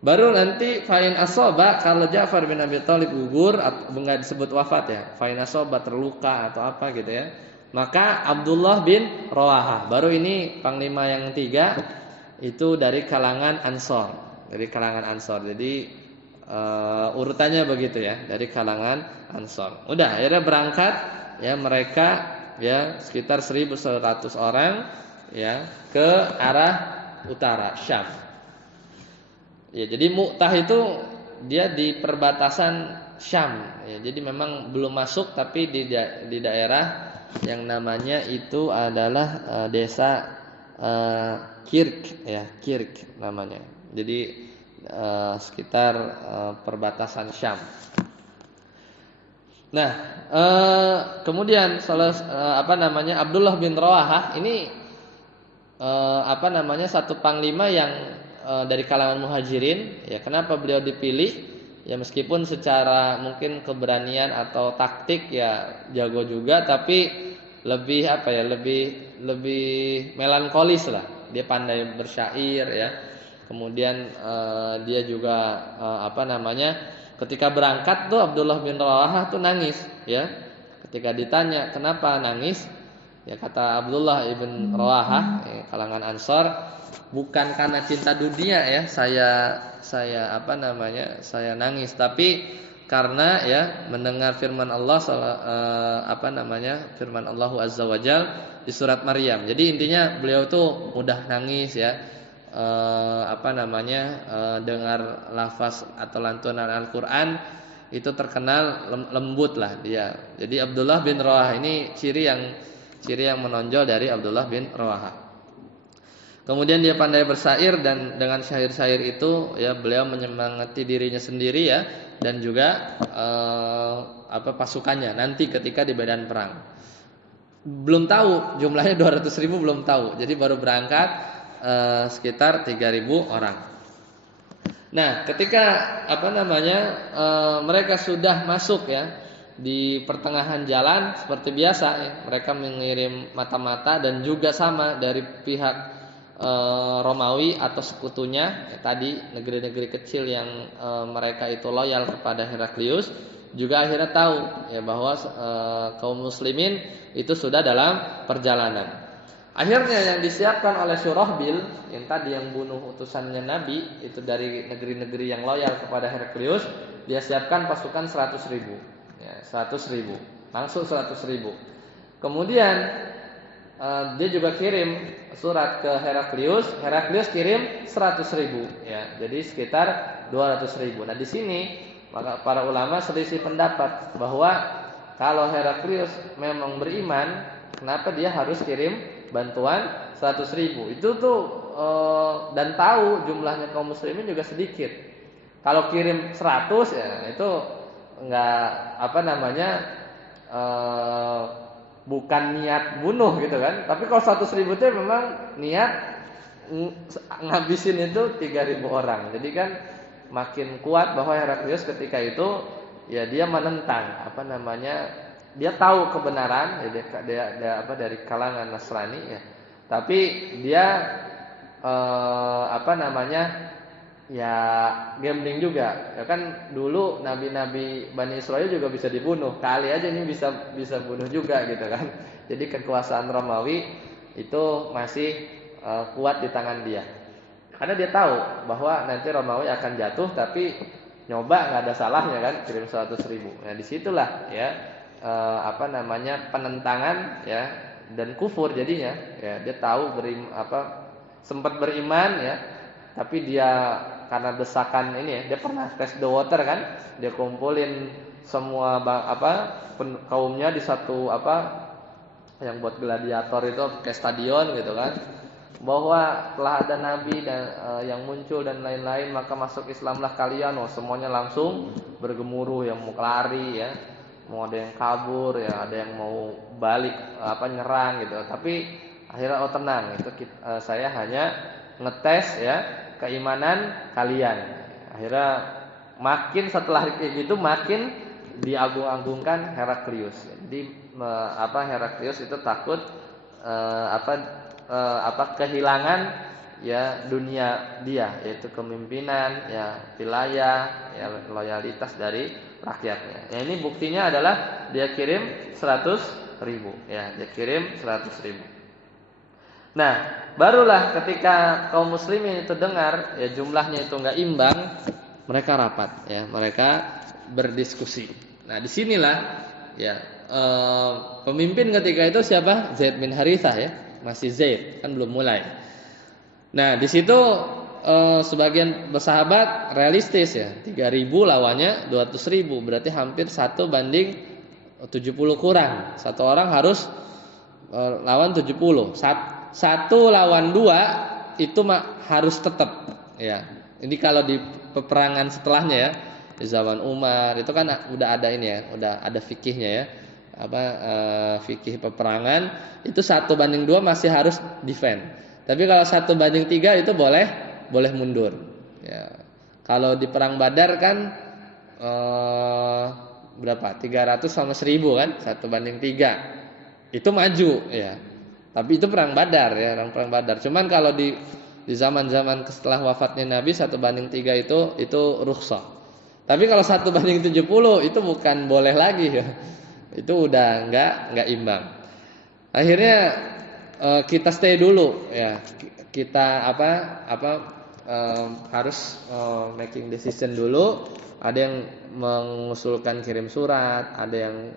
Baru nanti fa'in asoba, kalau Ja'far bin Abi Thalib gugur atau enggak disebut wafat ya, fa'in asoba terluka atau apa gitu ya, maka Abdullah bin Rawahah, baru ini panglima yang 3 itu dari kalangan Ansor. Jadi urutannya begitu ya, dari kalangan Ansor. Udah akhirnya berangkat ya mereka ya sekitar 1.100 orang ya ke arah utara Syam. Ya, jadi Mu'tah itu dia di perbatasan Syam ya, jadi memang belum masuk, tapi di daerah yang namanya itu adalah desa Kirk ya, Kirk namanya. Jadi sekitar perbatasan Syam. Nah, kemudian Abdullah bin Rawahah ini satu panglima yang dari kalangan muhajirin ya. Kenapa beliau dipilih ya, meskipun secara mungkin keberanian atau taktik ya jago juga, tapi lebih lebih melankolis lah. Dia pandai bersyair ya. Kemudian dia juga ketika berangkat tuh Abdullah bin Rawahah tuh nangis ya. Ketika ditanya kenapa nangis ya, kata Abdullah ibn Rawahah kalangan Ansar, bukan karena cinta dunia ya saya nangis, tapi karena ya mendengar firman Allah firman Allah Azza wa Jalla di surat Maryam. Jadi intinya beliau tuh mudah nangis ya, dengar lafaz atau lantunan Al-Qur'an itu terkenal lembut lah dia. Jadi Abdullah bin Rawahah ini ciri yang menonjol dari Abdullah bin Rawahah. Kemudian dia pandai bersyair, dan dengan syair-syair itu ya beliau menyemangati dirinya sendiri ya, dan juga pasukannya nanti ketika di medan perang. Belum tahu jumlahnya 200.000, belum tahu. Jadi baru berangkat sekitar 3.000 orang. Nah, ketika mereka sudah masuk ya di pertengahan jalan seperti biasa ya, mereka mengirim mata-mata dan juga sama dari pihak Romawi atau sekutunya ya, tadi negeri-negeri kecil yang mereka itu loyal kepada Heraklius juga akhirnya tahu ya bahwa kaum muslimin itu sudah dalam perjalanan. Akhirnya yang disiapkan oleh Syurahbil yang tadi yang bunuh utusannya Nabi itu dari negeri-negeri yang loyal kepada Heraklius, dia siapkan pasukan 100.000 ya, 100.000 langsung 100.000. Kemudian dia juga kirim surat ke Heraklius, Heraklius kirim 100.000 ya, jadi sekitar 200.000. Nah di sini maka para ulama selisih pendapat bahwa kalau Heraklius memang beriman, kenapa dia harus kirim bantuan 100.000? Itu tuh dan tahu jumlahnya kaum muslimin juga sedikit. Kalau kirim 100 ya itu enggak bukan niat bunuh gitu kan. Tapi kalau 100.000 itu memang niat ngabisin itu 3.000 orang. Jadi kan makin kuat bahwa Heraklius ketika itu ya dia menentang dia tahu kebenaran ya, dia dari kalangan Nasrani ya. Tapi dia ya gambling juga. Ya kan dulu nabi-nabi Bani Israel juga bisa dibunuh. Kali aja ini bisa bunuh juga gitu kan. Jadi kekuasaan Romawi itu masih kuat di tangan dia. Karena dia tahu bahwa nanti Romawi akan jatuh, tapi nyoba nggak ada salahnya kan, kirim 100.000. Nah disitulah ya penentangan ya dan kufur jadinya. Ya dia tahu sempat beriman ya, tapi dia karena desakan ini ya, dia pernah test the water kan, dia kumpulin semua kaumnya di satu yang buat gladiator itu kayak stadion gitu kan, bahwa telah ada nabi dan yang muncul dan lain-lain, maka masuk Islamlah kalian. Semuanya langsung bergemuruh, yang mau lari ya, mau ada yang kabur ya, ada yang mau balik nyerang gitu. Tapi akhirnya tenang, itu saya hanya ngetes ya keimanan kalian. Akhirnya makin setelah kayak gitu makin diagung-agungkan Heraklius. Jadi Heraklius itu takut kehilangan ya dunia dia, yaitu kepemimpinan ya, wilayah ya, loyalitas dari rakyatnya. Ya, ini buktinya adalah dia kirim 100.000 ya, dia kirim 100.000. Nah, barulah ketika kaum muslimin itu dengar ya jumlahnya itu enggak imbang, mereka rapat ya, mereka berdiskusi. Nah, disinilah ya pemimpin ketika itu siapa? Zaid bin Harithah ya, masih Zaid kan belum mulai. Nah, di situ sebagian bersahabat realistis ya, 3.000 lawannya 200.000, berarti hampir 1 banding 70 kurang. Satu orang harus lawan 70. 1 lawan 2 itu harus tetap ya. Ini kalau di peperangan setelahnya ya, di zaman Umar itu kan udah ada ini ya, udah ada fikihnya ya. Fikih peperangan itu 1 banding 2 masih harus defend. Tapi kalau 1 banding 3 itu boleh mundur. Ya. Kalau di perang Badar kan berapa? 300 sama 1000 kan? 1 banding 3. Itu maju ya. Tapi itu perang Badar ya, perang Badar. Cuman kalau di zaman-zaman setelah wafatnya Nabi 1 banding 3 itu rukhsah. Tapi kalau 1 banding 70 itu bukan boleh lagi ya. Itu udah enggak imbang. Akhirnya kita stay dulu ya. Kita harus making decision dulu. Ada yang mengusulkan kirim surat, ada yang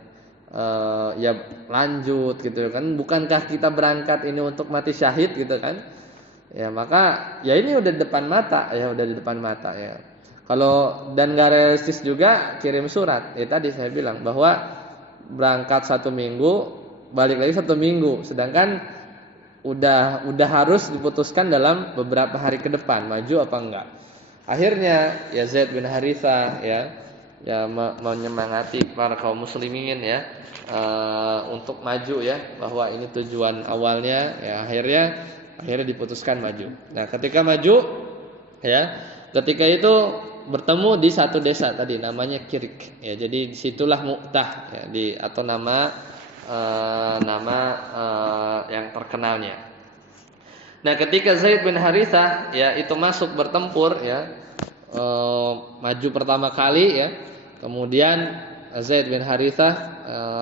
ya lanjut gitu kan. Bukankah kita berangkat ini untuk mati syahid gitu kan? Ya maka ya ini udah di depan mata ya. Kalau dan enggak realistis juga kirim surat. Ya tadi saya bilang bahwa berangkat 1 minggu, balik lagi 1 minggu, sedangkan udah harus diputuskan dalam beberapa hari ke depan maju apa enggak. Akhirnya ya Zaid bin Harithah ya menyemangati para kaum muslimin ya untuk maju ya, bahwa ini tujuan awalnya ya, akhirnya diputuskan maju. Nah, ketika maju ya Ketika itu bertemu di satu desa tadi namanya Kirik ya. Jadi disitulah Mu'tah ya, atau nama yang terkenalnya. Nah, ketika Zaid bin Harithah ya itu masuk bertempur ya, maju pertama kali ya. Kemudian Zaid bin Harithah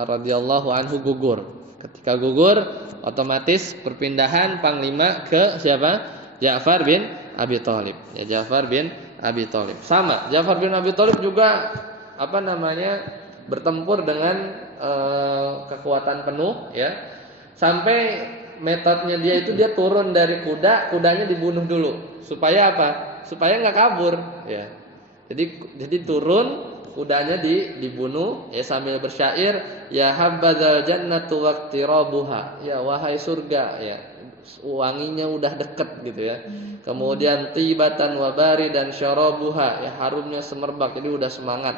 radhiyallahu anhu gugur. Ketika gugur, otomatis perpindahan panglima ke siapa? Ja'far bin Abi Thalib. Ya, Ja'far bin Abi Thalib. Sama, Ja'far bin Abi Thalib juga bertempur dengan kekuatan penuh ya. Sampai metodenya dia turun dari kuda, kudanya dibunuh dulu. Supaya apa? Supaya nggak kabur ya. Jadi turun, kudanya dibunuh ya, sambil bersyair, ya habbadzal jannatu waqtirabuha, ya wahai surga ya, wanginya udah deket gitu ya. Kemudian tibatan wabari dan syarabuha, ya harumnya semerbak. Jadi udah semangat.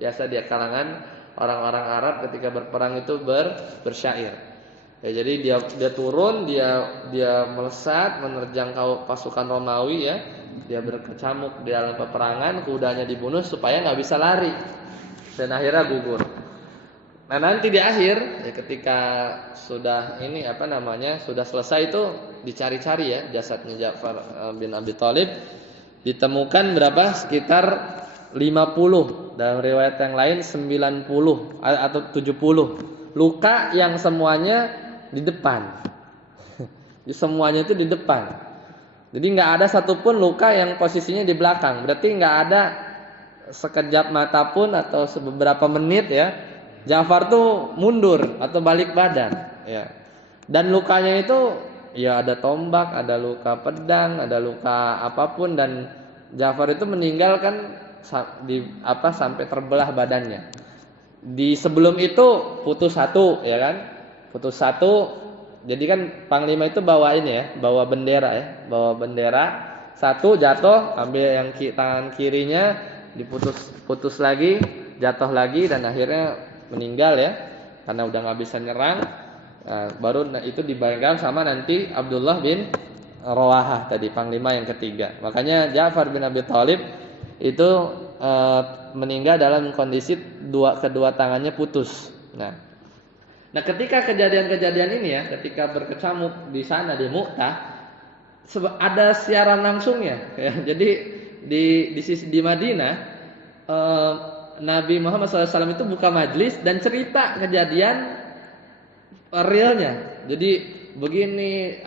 Biasa dia kalangan orang-orang Arab ketika berperang itu bersyair. Ya, jadi dia turun, dia melesat menerjang pasukan Romawi ya. Dia berkecamuk di dalam peperangan, kudanya dibunuh supaya nggak bisa lari dan akhirnya gugur. Nah, nanti di akhir ya, ketika sudah sudah selesai itu dicari-cari ya jasadnya Ja'far bin Abi Thalib, ditemukan berapa? Sekitar 50, dalam riwayat yang lain 90 atau 70 luka yang semuanya di depan. Semuanya itu di depan. Jadi nggak ada satupun luka yang posisinya di belakang. Berarti nggak ada sekejap mata pun atau beberapa menit ya, Ja'far tuh mundur atau balik badan ya. Dan lukanya itu ya ada tombak, ada luka pedang, ada luka apapun, dan Ja'far itu meninggal kan sampai terbelah badannya. Di sebelum itu putus satu ya kan? Putus satu. Jadi kan panglima itu bawa bendera ya, bawa bendera. Satu jatuh, ambil yang tangan kirinya, putus lagi, jatuh lagi, dan akhirnya meninggal ya, karena udah nggak bisa nyerang. Baru itu dibayangkan sama nanti Abdullah bin Rawahah tadi, panglima yang ketiga. Makanya Ja'far bin Abi Thalib itu meninggal dalam kondisi kedua tangannya putus. Nah, ketika kejadian-kejadian ini ya, ketika berkecamuk di sana di Mu'tah, ada siaran langsungnya ya. Jadi di Madinah Nabi Muhammad SAW itu buka majlis dan cerita kejadian realnya. Jadi begini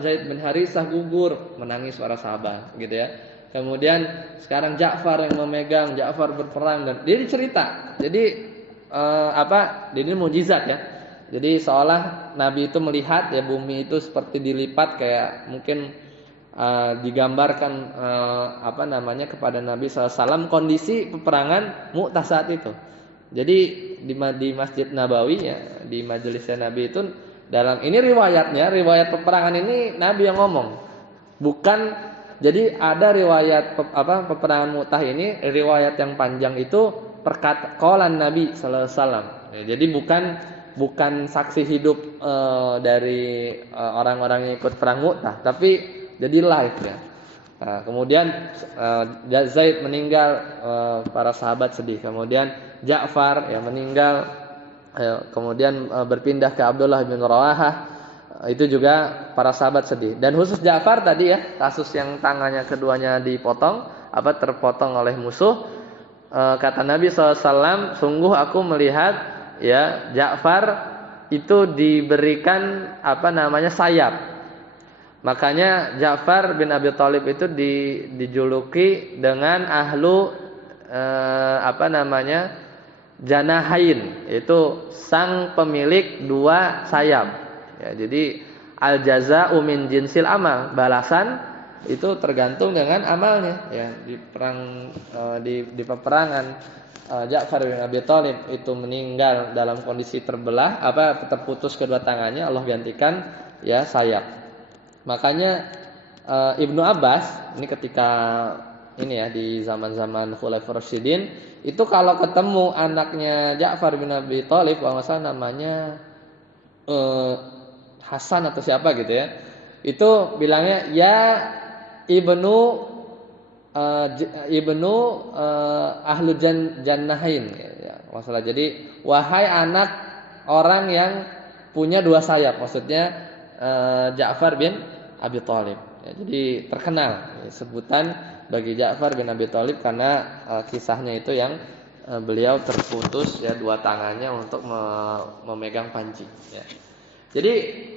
Zaid bin Harithah gugur, menangis para sahabat gitu ya. Kemudian sekarang Ja'far yang memegang, Ja'far berperang, dan dia dicerita. Jadi ini mukjizat ya. Jadi seolah Nabi itu melihat ya bumi itu seperti dilipat, kayak mungkin digambarkan kepada Nabi SAW kondisi peperangan Mu'tah saat itu. Jadi di Masjid Nabawi ya, di majelisnya Nabi itu, dalam ini riwayat peperangan ini Nabi yang ngomong. Bukan, jadi ada riwayat peperangan Mu'tah ini, riwayat yang panjang itu perkataan Nabi sallallahu alaihi wasallam. Ya, jadi bukan saksi hidup dari orang-orang yang ikut perang Mu'tah, tapi jadi live ya. Nah, kemudian Zaid meninggal, para sahabat sedih. Kemudian Ja'far ya meninggal, kemudian berpindah ke Abdullah bin Rawahah, itu juga para sahabat sedih. Dan khusus Ja'far tadi ya, kasus yang tangannya keduanya terpotong oleh musuh. Kata Nabi SAW, sungguh aku melihat ya Ja'far itu diberikan sayap. Makanya Ja'far bin Abi Thalib itu dijuluki dengan ahlu janahain, itu sang pemilik dua sayap. Ya, jadi al jaza'u min jinsil amal, balasan itu tergantung dengan amalnya ya. Di peperangan Ja'far bin Abi Thalib itu meninggal dalam kondisi terputus kedua tangannya, Allah gantikan ya sayap. Makanya Ibnu Abbas ini ketika ini ya di zaman-zaman Khulafaur Rasyidin itu kalau ketemu anaknya Ja'far bin Abi Thalib, kalau masalah namanya Hasan atau siapa gitu ya, itu bilangnya ya Ibnu ibnu ahlu jannahin ya, masalah. Jadi wahai anak orang yang punya dua sayap, maksudnya Ja'far bin Abi Thalib. Ya, jadi terkenal sebutan bagi Ja'far bin Abi Thalib karena kisahnya itu yang beliau terputus ya dua tangannya untuk memegang panji. Ya. Jadi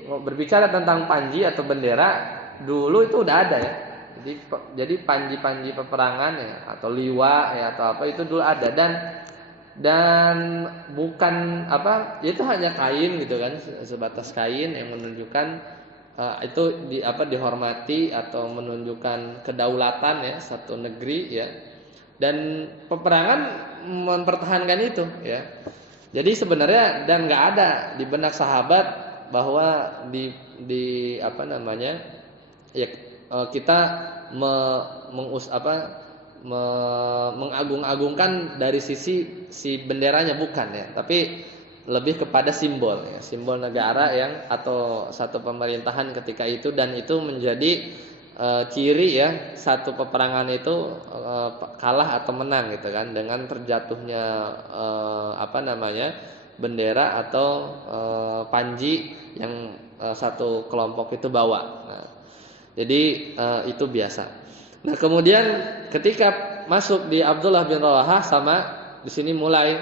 berbicara tentang panji atau bendera dulu itu udah ada ya. Jadi panji-panji peperangan ya atau liwa ya atau apa itu dulu ada dan bukan apa itu hanya kain gitu kan, sebatas kain yang menunjukkan itu dihormati atau menunjukkan kedaulatan ya satu negeri ya, dan peperangan mempertahankan itu ya. Jadi sebenarnya dan nggak ada di benak sahabat bahwa di apa namanya ya kita mengagung-agungkan dari sisi si benderanya, bukan ya, tapi lebih kepada simbol ya, simbol negara yang atau satu pemerintahan ketika itu, dan itu menjadi ciri ya satu peperangan itu kalah atau menang gitu kan dengan terjatuhnya bendera atau panji yang satu kelompok itu bawa. Nah, jadi itu biasa. Nah, kemudian ketika masuk di Abdullah bin Rawahah sama di sini mulai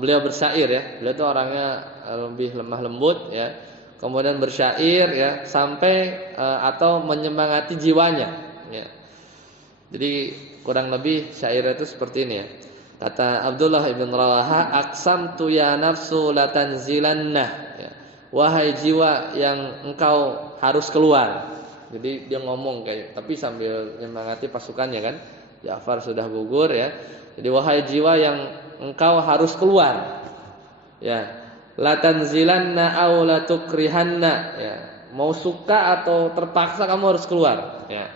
beliau bersyair ya. Beliau itu orangnya lebih lemah lembut ya. Kemudian bersyair ya sampai atau menyemangati jiwanya ya. Jadi kurang lebih syairnya itu seperti ini ya. Kata Abdullah bin Rawahah, aqsamtu ya nafsu la tanzilanna ya. Wahai jiwa yang engkau harus keluar. Jadi dia ngomong kayak tapi sambil menyemangati pasukannya kan. Ja'far sudah gugur ya. Jadi wahai jiwa yang engkau harus keluar. Ya. La tanzilanna aw la tukrihanna ya. Mau suka atau terpaksa kamu harus keluar ya.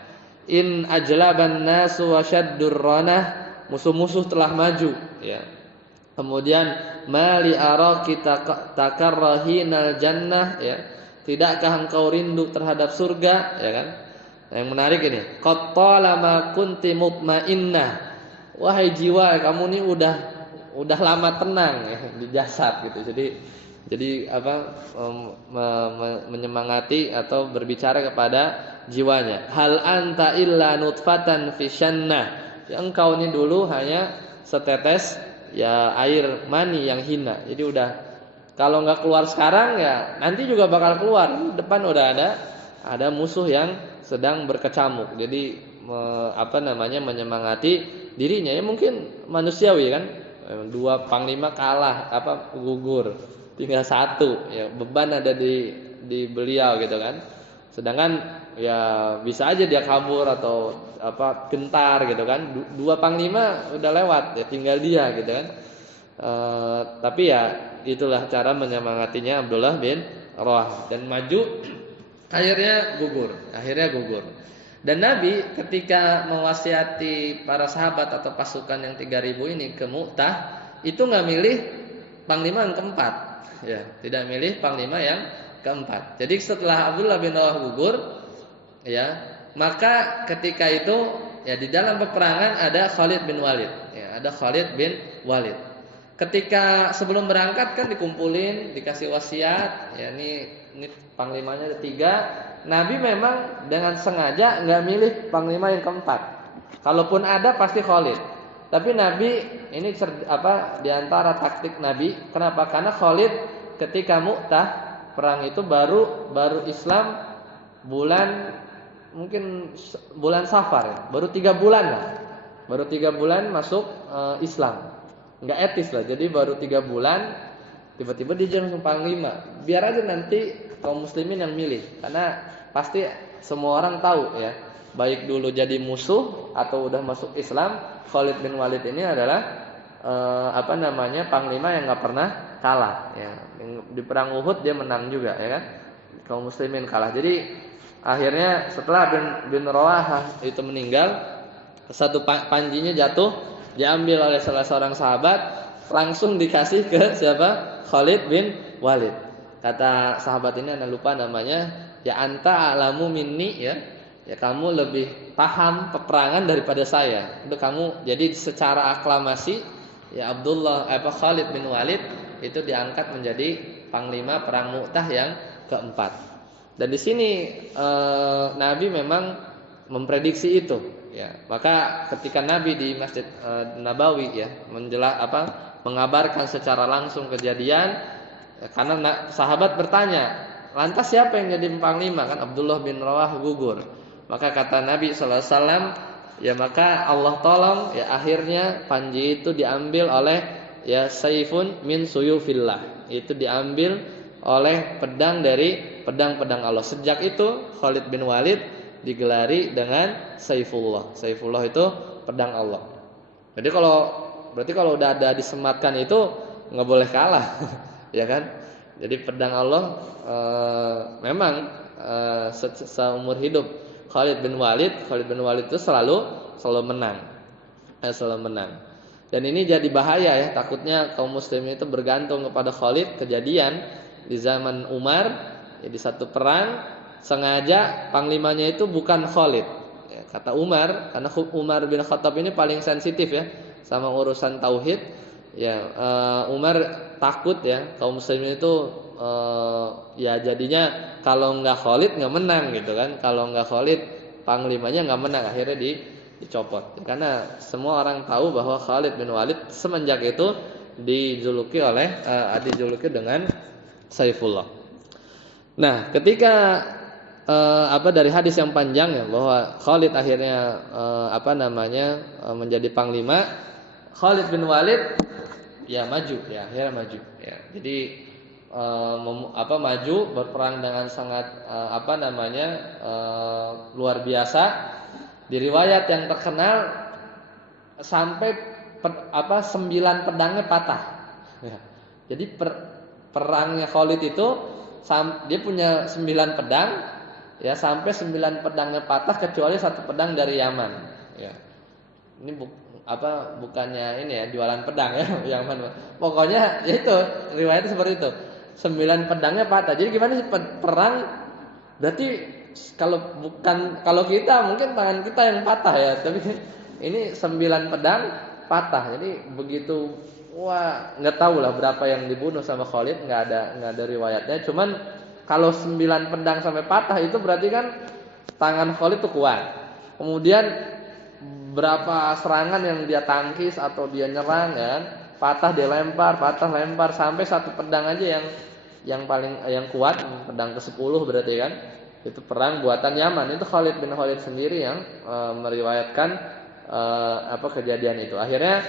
In ajlaban nasu wa syaddur ranah, musuh-musuh telah maju ya. Kemudian mali araki takarrahinal jannah ya. Tidakkah engkau rindu terhadap surga ya kan? Yang menarik ini, qattalama kunti mutmainnah. Wahai jiwa, kamu ini udah lama tenang ya di jasad gitu. Jadi menyemangati atau berbicara kepada jiwanya. Hal anta illa nutfatan fi syannah. Ya, engkau ini dulu hanya setetes ya air mani yang hina. Jadi udah kalau nggak keluar sekarang ya nanti juga bakal keluar. Depan udah ada musuh yang sedang berkecamuk. Jadi menyemangati dirinya ya, mungkin manusiawi kan. Dua panglima kalah gugur, tinggal satu ya, beban ada di beliau gitu kan. Sedangkan ya bisa aja dia kabur atau gentar gitu kan. Dua panglima udah lewat ya, tinggal dia gitu kan. Tapi ya itulah cara menyemangatinya Abdullah bin Rawahah, dan maju akhirnya gugur. Dan Nabi ketika mewasiati para sahabat atau pasukan yang 3.000 ini ke Mu'tah, itu nggak milih panglima yang keempat ya, tidak milih panglima yang keempat. Jadi setelah Abdullah bin Rawahah gugur ya, maka ketika itu ya di dalam peperangan ada Khalid bin Walid ya, ada Khalid bin Walid. Ketika sebelum berangkat kan dikumpulin, dikasih wasiat ya, ini panglimanya ada 3. Nabi memang dengan sengaja nggak milih panglima yang keempat. Kalaupun ada pasti Khalid. Tapi Nabi ini di antara taktik Nabi. Kenapa? Karena Khalid ketika Mu'tah perang itu baru Islam mungkin bulan Safar ya. Baru 3 bulan lah. Baru 3 bulan masuk Islam. Nggak etis lah. Jadi baru 3 bulan tiba-tiba dia langsung panglima. Biar aja nanti kaum muslimin yang milih, karena pasti semua orang tahu ya, baik dulu jadi musuh atau udah masuk Islam, Khalid bin Walid ini adalah panglima yang nggak pernah kalah ya. Di perang Uhud dia menang juga ya kan, kaum muslimin kalah. Jadi akhirnya setelah bin Rawahah itu meninggal, satu panjinya jatuh, diambil oleh salah seorang sahabat, langsung dikasih ke siapa? Khalid bin Walid. Kata sahabat ini, anda lupa namanya, ya anta alamu minni ya. ya kamu lebih paham peperangan daripada saya. Itu kamu, jadi secara aklamasi ya Khalid bin Walid itu diangkat menjadi panglima perang Mu'tah yang keempat. Dan di sini Nabi memang memprediksi itu ya. Maka ketika Nabi di Masjid Nabawi ya mengabarkan secara langsung kejadian ya, karena sahabat bertanya, lantas siapa yang jadi panglima? Kan Abdullah bin Rawah gugur. Maka kata Nabi sallallahu alaihi wasallam, ya maka Allah tolong ya akhirnya panji itu diambil oleh ya saifun min suyufillah. Itu diambil oleh pedang dari pedang-pedang Allah. Sejak itu Khalid bin Walid digelari dengan Saifullah. Saifullah itu pedang Allah. Jadi berarti kalau udah ada disematkan itu nggak boleh kalah, ya kan? Jadi pedang Allah memang seumur hidup Khalid bin Walid itu selalu menang, selalu menang. Dan ini jadi bahaya ya, takutnya kaum muslimin itu bergantung kepada Khalid. Kejadian di zaman Umar ya, di satu perang sengaja panglimanya itu bukan Khalid. Ya, kata Umar, karena Umar bin Khattab ini paling sensitif ya sama urusan tauhid. Ya Umar takut ya kaum muslimin itu ya jadinya kalau nggak Khalid nggak menang gitu kan. Kalau nggak Khalid panglimanya nggak menang, akhirnya dicopot. Karena semua orang tahu bahwa Khalid bin Walid semenjak itu dijuluki dengan Saifullah. Nah, ketika dari hadis yang panjang ya bahwa Khalid akhirnya menjadi panglima, Khalid bin Walid ya maju ya, akhirnya maju ya. Jadi maju berperang dengan sangat luar biasa. Di riwayat yang terkenal sampai 9 pedangnya patah. Ya. Jadi perangnya Khalid itu dia punya 9 pedang ya, sampai 9 pedangnya patah kecuali 1 pedang dari Yaman. Ya. Ini bukannya ini ya jualan pedang ya Yaman. Pokoknya ya itu riwayatnya seperti itu. 9 pedangnya patah. Jadi gimana sih perang? Berarti kalau kita mungkin tangan kita yang patah ya, tapi ini 9 pedang patah. Jadi begitu nggak tahu lah berapa yang dibunuh sama Khalid, nggak ada riwayatnya. Cuman kalau 9 pedang sampai patah itu berarti kan tangan Khalid tuh kuat. Kemudian berapa serangan yang dia tangkis atau dia nyerang ya, patah dia lempar sampai 1 pedang aja yang kuat, pedang ke-10 berarti kan. Itu perang buatan Yaman. Itu Khalid bin Walid sendiri yang meriwayatkan kejadian itu. Akhirnya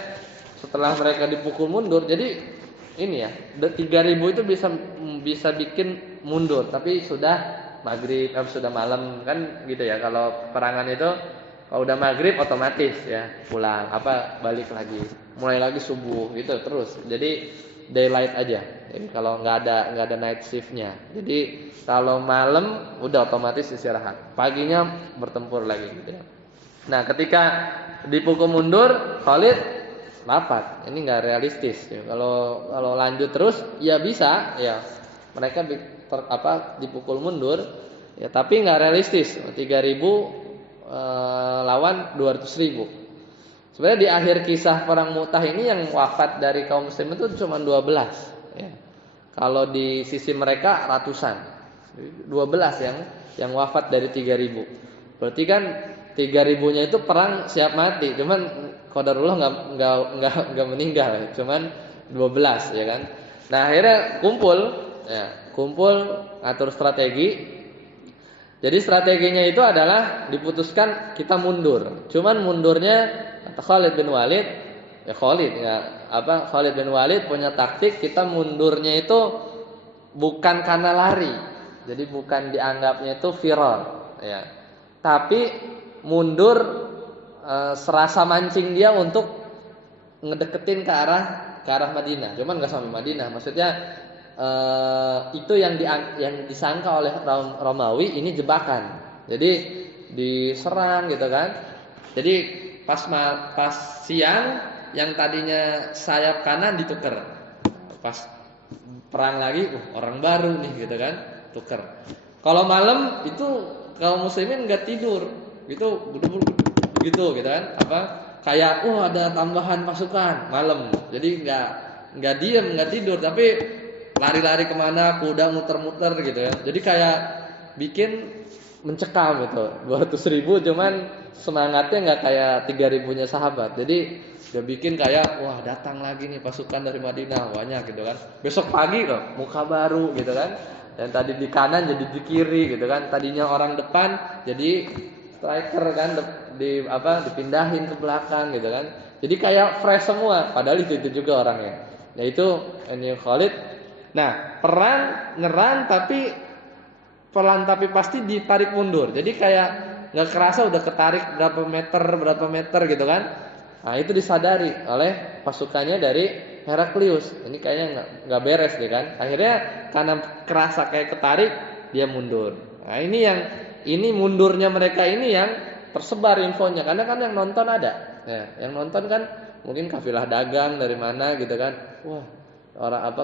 setelah mereka dipukul mundur, jadi ini ya 3.000 itu bisa bikin mundur, tapi sudah maghrib, sudah malam kan gitu ya. Kalau perangan itu kalau udah maghrib otomatis ya pulang, balik lagi, mulai lagi subuh gitu terus. Jadi daylight aja. Jadi kalau nggak ada night shiftnya. Jadi kalau malam udah otomatis istirahat, paginya bertempur lagi gitu ya. Nah ketika dipukul mundur Khalid rapat, ini nggak realistis. Ya. Kalau lanjut terus ya bisa ya mereka dipukul mundur ya, tapi nggak realistis. 3.000 lawan 200.000. Sebenarnya di akhir kisah perang Mu'tah ini yang wafat dari kaum muslim itu cuma 12 ya. Kalau di sisi mereka ratusan, 12 yang wafat dari 3.000. Berarti kan 3.000-nya itu perang siap mati, cuman qadarullah nggak meninggal, cuman 12 ya kan. Nah akhirnya kumpul ngatur strategi. Jadi strateginya itu adalah diputuskan kita mundur. Cuman mundurnya kata Khalid bin Walid, Khalid bin Walid punya taktik, kita mundurnya itu bukan karena lari. Jadi bukan dianggapnya itu viral ya. Tapi mundur serasa mancing dia untuk ngedeketin ke arah Madinah. Cuman enggak sampai Madinah. Maksudnya itu yang disangka oleh Romawi ini jebakan. Jadi diserang gitu kan. Jadi pas siang yang tadinya sayap kanan ditukar. Pas perang lagi orang baru nih gitu kan, tukar. Kalau malam itu kaum muslimin nggak tidur, gitu, gitu kan? Apa? Kayak, ada tambahan pasukan malam, jadi nggak diem, nggak tidur, tapi lari-lari kemana, kuda muter-muter gitu ya. Jadi kayak bikin mencekam gitu. 200.000 cuman semangatnya nggak kayak 3.000-nya sahabat. Jadi udah bikin kayak datang lagi nih pasukan dari Madinah banyak gitu kan. Besok pagi loh muka baru gitu kan. Dan tadi di kanan jadi di kiri gitu kan. Tadinya orang depan jadi striker kan, dipindahin ke belakang gitu kan. Jadi kayak fresh semua. Padahal itu juga orangnya. Yaitu Eni Khalid. Nah, perang nyerang tapi pelan tapi pasti ditarik mundur. Jadi kayak nggak kerasa udah ketarik berapa meter gitu kan. Nah, itu disadari oleh pasukannya dari Heraklius. Ini kayaknya nggak beres deh kan. Akhirnya karena kerasa kayak ketarik, dia mundur. Nah, ini mundurnya mereka ini yang tersebar infonya. Karena kan yang nonton ada. Ya, yang nonton kan mungkin kafilah dagang dari mana gitu kan. Wah,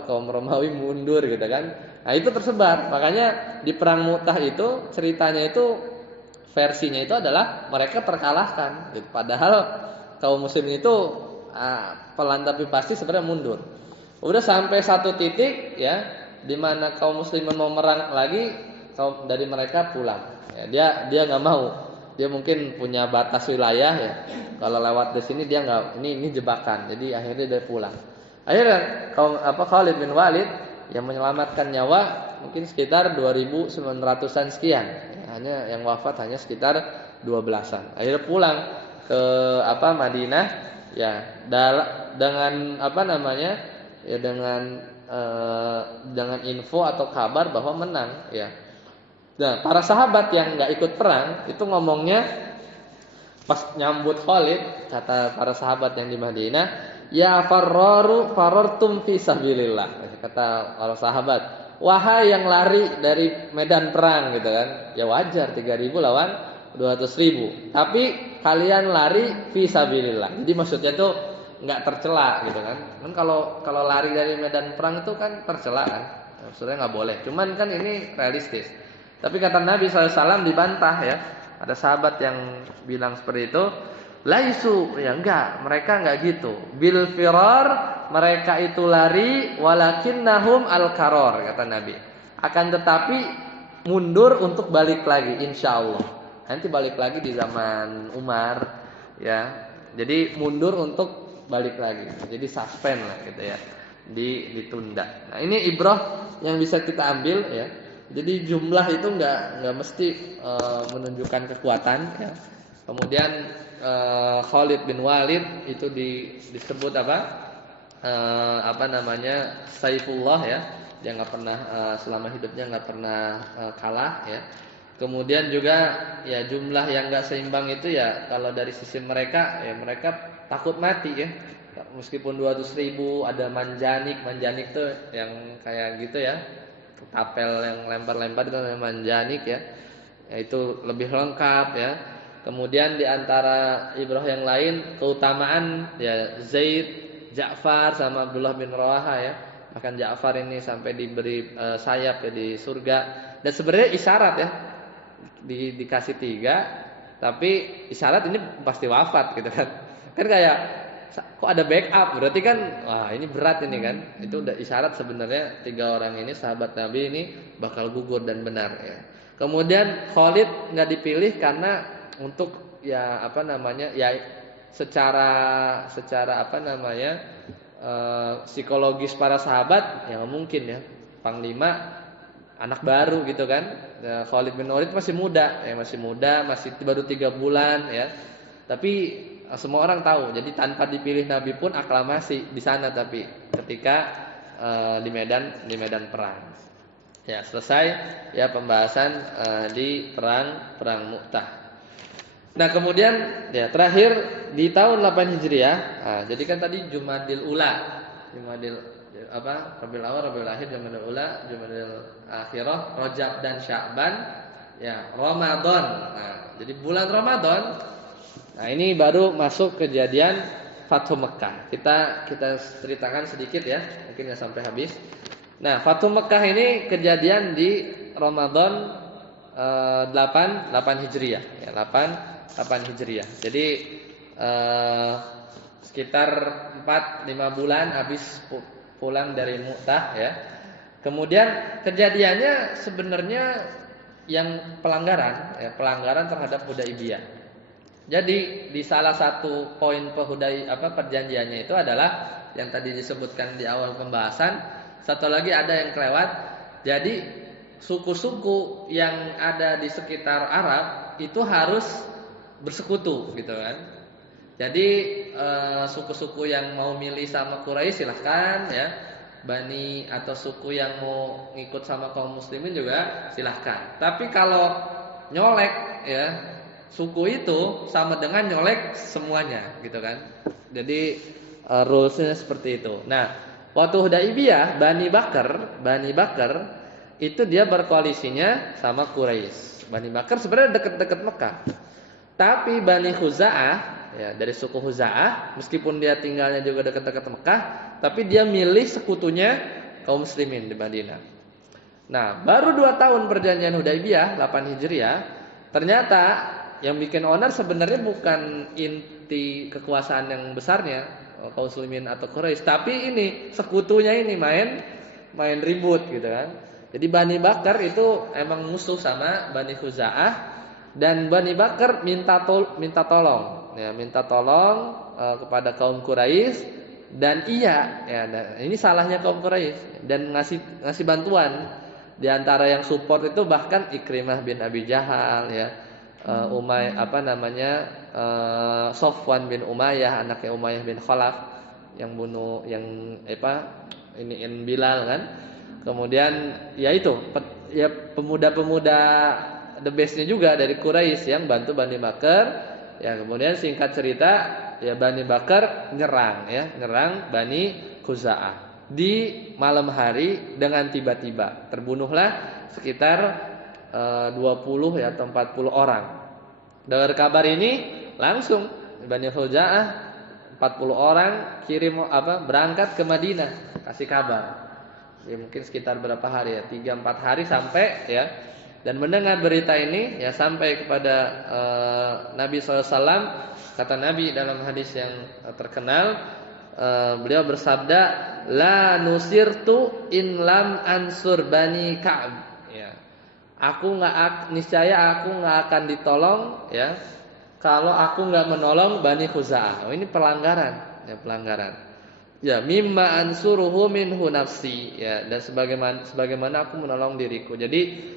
kaum Romawi mundur gitu kan. Nah, itu tersebar. Makanya di perang Mu'tah itu ceritanya itu versinya itu adalah mereka terkalahkan gitu. Padahal kaum muslimin itu pelan tapi pasti sebenarnya mundur. Udah sampai satu titik ya di mana kaum muslimin mau merang lagi, kaum dari mereka pulang. Ya, dia nggak mau. Dia mungkin punya batas wilayah ya. Kalau lewat di sini dia nggak, ini jebakan. Jadi akhirnya dia pulang. Akhirnya Khalid bin Walid yang menyelamatkan nyawa mungkin sekitar 2.900-an sekian. Hanya yang wafat hanya sekitar 12-an. Akhirnya pulang ke Madinah ya dengan dengan info atau kabar bahwa menang ya. Nah, para sahabat yang nggak ikut perang itu ngomongnya pas nyambut Khalid, kata para sahabat yang di Madinah, ya farartum fi sabilillah. Kata para sahabat, wahai yang lari dari medan perang gitu kan. Ya wajar 3.000 lawan 200.000. Tapi kalian lari fi sabilillah. Jadi maksudnya tuh nggak tercela gitu kan. Kan kalau lari dari medan perang itu kan tercela kan. Maksudnya nggak boleh. Cuman kan ini realistis. Tapi kata Nabi SAW dibantah ya. Ada sahabat yang bilang seperti itu. Laisu, ya enggak, mereka enggak gitu. Bil firar, mereka itu lari, walakinnahum al-karor, kata Nabi. Akan tetapi mundur untuk balik lagi, insya Allah. Nanti balik lagi di zaman Umar, ya. Jadi mundur untuk balik lagi. Jadi suspend lah gitu ya. Ditunda. Nah, ini ibrah yang bisa kita ambil ya. Jadi jumlah itu enggak mesti menunjukkan kekuatan ya. Kemudian Khalid bin Walid itu disebut Saifullah ya. Dia enggak pernah selama hidupnya enggak pernah kalah ya. Kemudian juga ya jumlah yang enggak seimbang itu ya kalau dari sisi mereka ya mereka takut mati ya. Meskipun 200.000 ada manjanik tuh yang kayak gitu ya. Tapel yang lempar-lempar itu namanya manjanik ya. Itu lebih lengkap ya. Kemudian di antara ibrah yang lain keutamaan ya Zaid, Ja'far sama Abdullah bin Rawaha ya. Bahkan Ja'far ini sampai diberi sayap ya di surga. Dan sebenarnya isyarat ya. Dikasih 3, tapi isyarat ini pasti wafat gitu kan. Kan kayak kok ada backup, berarti kan wah ini berat ini kan. Itu udah isyarat sebenarnya 3 orang ini sahabat Nabi ini bakal gugur dan benar ya. Kemudian Khalid nggak dipilih karena untuk ya secara psikologis para sahabat ya mungkin ya panglima anak baru gitu kan. Ya, Khalid bin Walid masih muda, masih baru 3 bulan ya. Tapi semua orang tahu. Jadi tanpa dipilih Nabi pun aklamasi di sana tapi ketika di medan perang. Ya, selesai ya pembahasan di perang Mu'tah. Nah, kemudian ya terakhir di tahun 8 Hijriah. Nah, jadi kan tadi Jumadil Ula. Rabiul Awal, Rabiul Akhir, Jumadil Ula, Jumadil Akhirah, Rajab dan Sya'ban. Ya, Ramadan. Nah, jadi bulan Ramadan. Nah, ini baru masuk kejadian Fathu Mekah. Kita ceritakan sedikit ya, mungkin nggak sampai habis. Nah, Fathu Mekah ini kejadian di Ramadan 8 Hijriah ya, 8 Hijriah. Jadi sekitar 4-5 bulan habis pulang dari Mu'tah ya. Kemudian kejadiannya sebenarnya yang pelanggaran terhadap Hudaibiyah. Jadi di salah satu poin perjanjiannya itu adalah yang tadi disebutkan di awal pembahasan. Satu lagi ada yang kelewat. Jadi suku-suku yang ada di sekitar Arab itu harus bersekutu gitu kan. Jadi suku-suku yang mau milih sama Quraisy silahkan ya. Bani atau suku yang mau ngikut sama kaum muslimin juga silahkan. Tapi kalau nyolek ya, suku itu sama dengan nyolek semuanya gitu kan. Jadi rulesnya seperti itu. Nah, waktu Hudaibiyah Bani Bakar itu dia berkoalisinya sama Quraisy. Bani Bakar sebenarnya dekat-dekat Mekah. Tapi Bani Khuza'ah ya, dari suku Khuza'ah, meskipun dia tinggalnya juga dekat-dekat Mekah, tapi dia milih sekutunya kaum muslimin di Madinah. Nah, baru 2 tahun perjanjian Hudaibiyah 8 Hijriah, ternyata yang bikin onar sebenarnya bukan inti kekuasaan yang besarnya kaum muslimin atau Quraisy, tapi ini sekutunya ini main ribut gitu kan. Jadi Bani Bakar itu emang musuh sama Bani Khuza'ah, dan Bani Bakar minta tolong kepada kaum Quraisy. Dan ini salahnya kaum Quraisy dan ngasih bantuan. Di antara yang support itu bahkan Ikrimah bin Abi Jahal ya, Sofwan bin Umayyah, anaknya Umayyah bin Khalaf yang bunuh Bilal kan. Kemudian pemuda-pemuda the bestnya juga dari Quraisy yang bantu Bani Bakar. Ya, kemudian singkat cerita ya Bani Bakar nyerang Bani Khuza'ah di malam hari dengan tiba-tiba. Terbunuhlah sekitar 20 atau 40 orang. Dengar kabar ini langsung Bani Khuza'ah 40 orang berangkat ke Madinah kasih kabar. Ya mungkin sekitar berapa hari ya? 3-4 hari sampai ya. Dan mendengar berita ini ya sampai kepada Nabi SAW. Kata Nabi dalam hadis yang terkenal, beliau bersabda, la nusirtu in lam ansur Bani Ka'ab. Ya. Niscaya aku nggak akan ditolong ya kalau aku nggak menolong Bani Khuza'ah. Ini pelanggaran. Ya, mimma ansuruhu minhu nafsi ya, dan sebagaimana aku menolong diriku. Jadi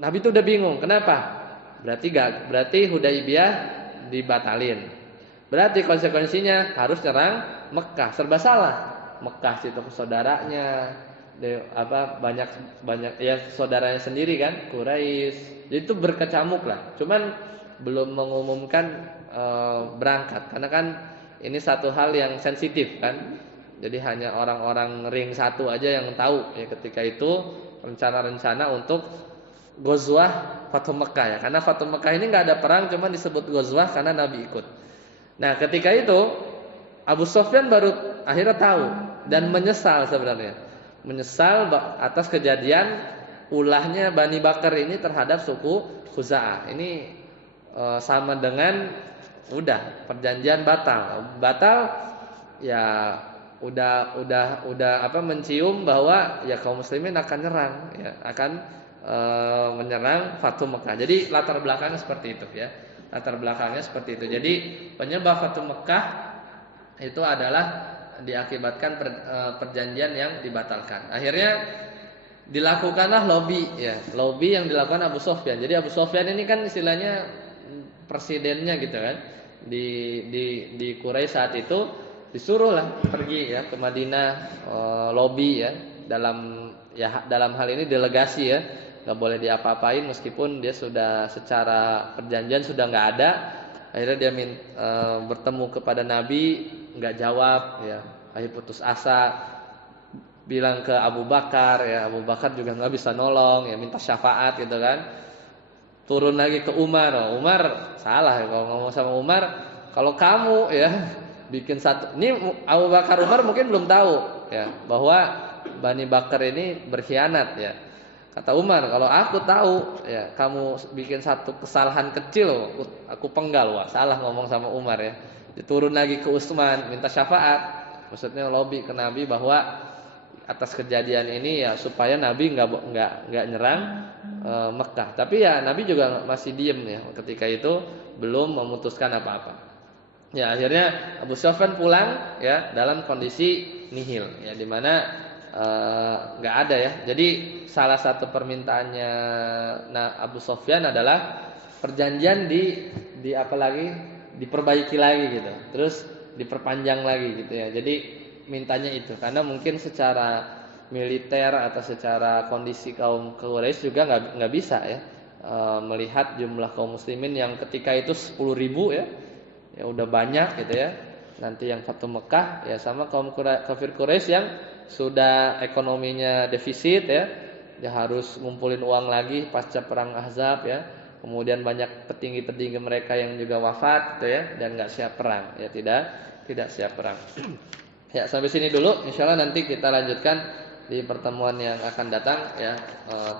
Nabi itu udah bingung, kenapa? Berarti Hudaibiyah dibatalin. Berarti konsekuensinya harus nyerang Mekah. Serba salah. Mekah situ saudaranya, banyak ya saudaranya sendiri kan, Quraisy. Jadi itu berkecamuk lah. Cuman belum mengumumkan berangkat karena kan ini satu hal yang sensitif kan. Jadi hanya orang-orang ring satu aja yang tahu ya ketika itu rencana-rencana untuk Ghazwah Fathu Mekah ya. Karena Fathu Mekah ini enggak ada perang, cuma disebut Ghazwah karena Nabi ikut. Nah, ketika itu Abu Sufyan baru akhirnya tahu dan menyesal sebenarnya. Menyesal atas kejadian ulahnya Bani Bakar ini terhadap suku Khuza'ah. Ini sama dengan perjanjian batal. Batal ya udah mencium bahwa ya kaum muslimin akan nyerang ya, akan menyerang Fathu Mekah. Jadi latar belakangnya seperti itu ya. Latar belakangnya seperti itu. Jadi penyebab Fathu Mekah itu adalah diakibatkan perjanjian yang dibatalkan. Akhirnya dilakukanlah lobby yang dilakukan Abu Sufyan. Jadi Abu Sufyan ini kan istilahnya presidennya gitu kan. Di Quraisy saat itu disuruhlah pergi ya ke Madinah, lobby ya, dalam hal ini delegasi ya. Gak boleh diapa-apain meskipun dia sudah secara perjanjian sudah nggak ada. Akhirnya dia bertemu kepada Nabi, nggak jawab ya. Akhirnya putus asa, bilang ke Abu Bakar ya. Abu Bakar juga nggak bisa nolong ya, minta syafaat gitu kan. Turun lagi ke Umar. Umar salah ya kalau ngomong sama Umar. Kalau kamu ya bikin satu, ini Abu Bakar Umar mungkin belum tahu ya bahwa Bani Bakar ini berkhianat ya. Kata Umar, kalau aku tahu ya kamu bikin satu kesalahan kecil, aku penggal. Wah, salah ngomong sama Umar ya. Diturun lagi ke Utsman minta syafaat. Maksudnya lobby ke Nabi bahwa atas kejadian ini ya supaya Nabi nggak nyerang Mekah. Tapi ya Nabi juga masih diem ya ketika itu belum memutuskan apa-apa. Ya akhirnya Abu Sufyan pulang ya dalam kondisi nihil ya dimana nggak ada ya. Jadi salah satu permintaannya Abu Sufyan adalah perjanjian di apa lagi diperbaiki lagi gitu. Terus diperpanjang lagi gitu ya. Jadi mintanya itu karena mungkin secara militer atau secara kondisi kaum Quraisy juga nggak bisa ya melihat jumlah kaum muslimin yang ketika itu 10.000 ya udah banyak gitu ya. Nanti yang Fatu Mekah ya sama kaum kafir Quraisy yang sudah ekonominya defisit ya, dia harus ngumpulin uang lagi pasca perang Ahzab ya. Kemudian banyak petinggi-petinggi mereka yang juga wafat gitu ya dan nggak siap perang ya tidak siap perang. Ya sampai sini dulu. Insyaallah nanti kita lanjutkan di pertemuan yang akan datang ya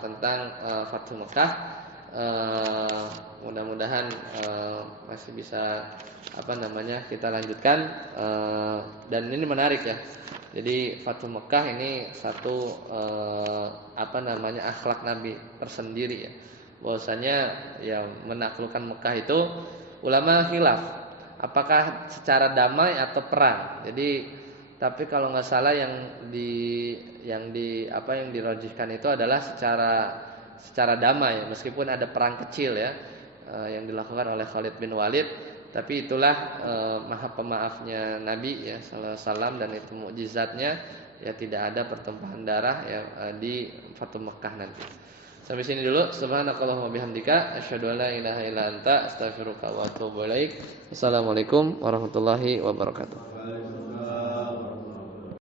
tentang Fatu Mekah. Mudah-mudahan masih bisa kita lanjutkan dan ini menarik ya. Jadi Fatu Mekah ini satu akhlak Nabi tersendiri ya. Bahwasanya ya menaklukkan Mekah itu ulama khilaf apakah secara damai atau perang. Jadi tapi kalau nggak salah yang dirajihkan itu adalah secara damai meskipun ada perang kecil ya yang dilakukan oleh Khalid bin Walid, tapi itulah maha pemaafnya Nabi ya sallallahu alaihi wasallam dan itu mukjizatnya ya tidak ada pertumpahan darah ya di Fatu Mekah nanti. Sampai sini dulu. Subhanakallahumma bihamdika asyhadu an la ilaha illa anta astaghfiruka wa atubu ilaik. Assalamualaikum warahmatullahi wabarakatuh.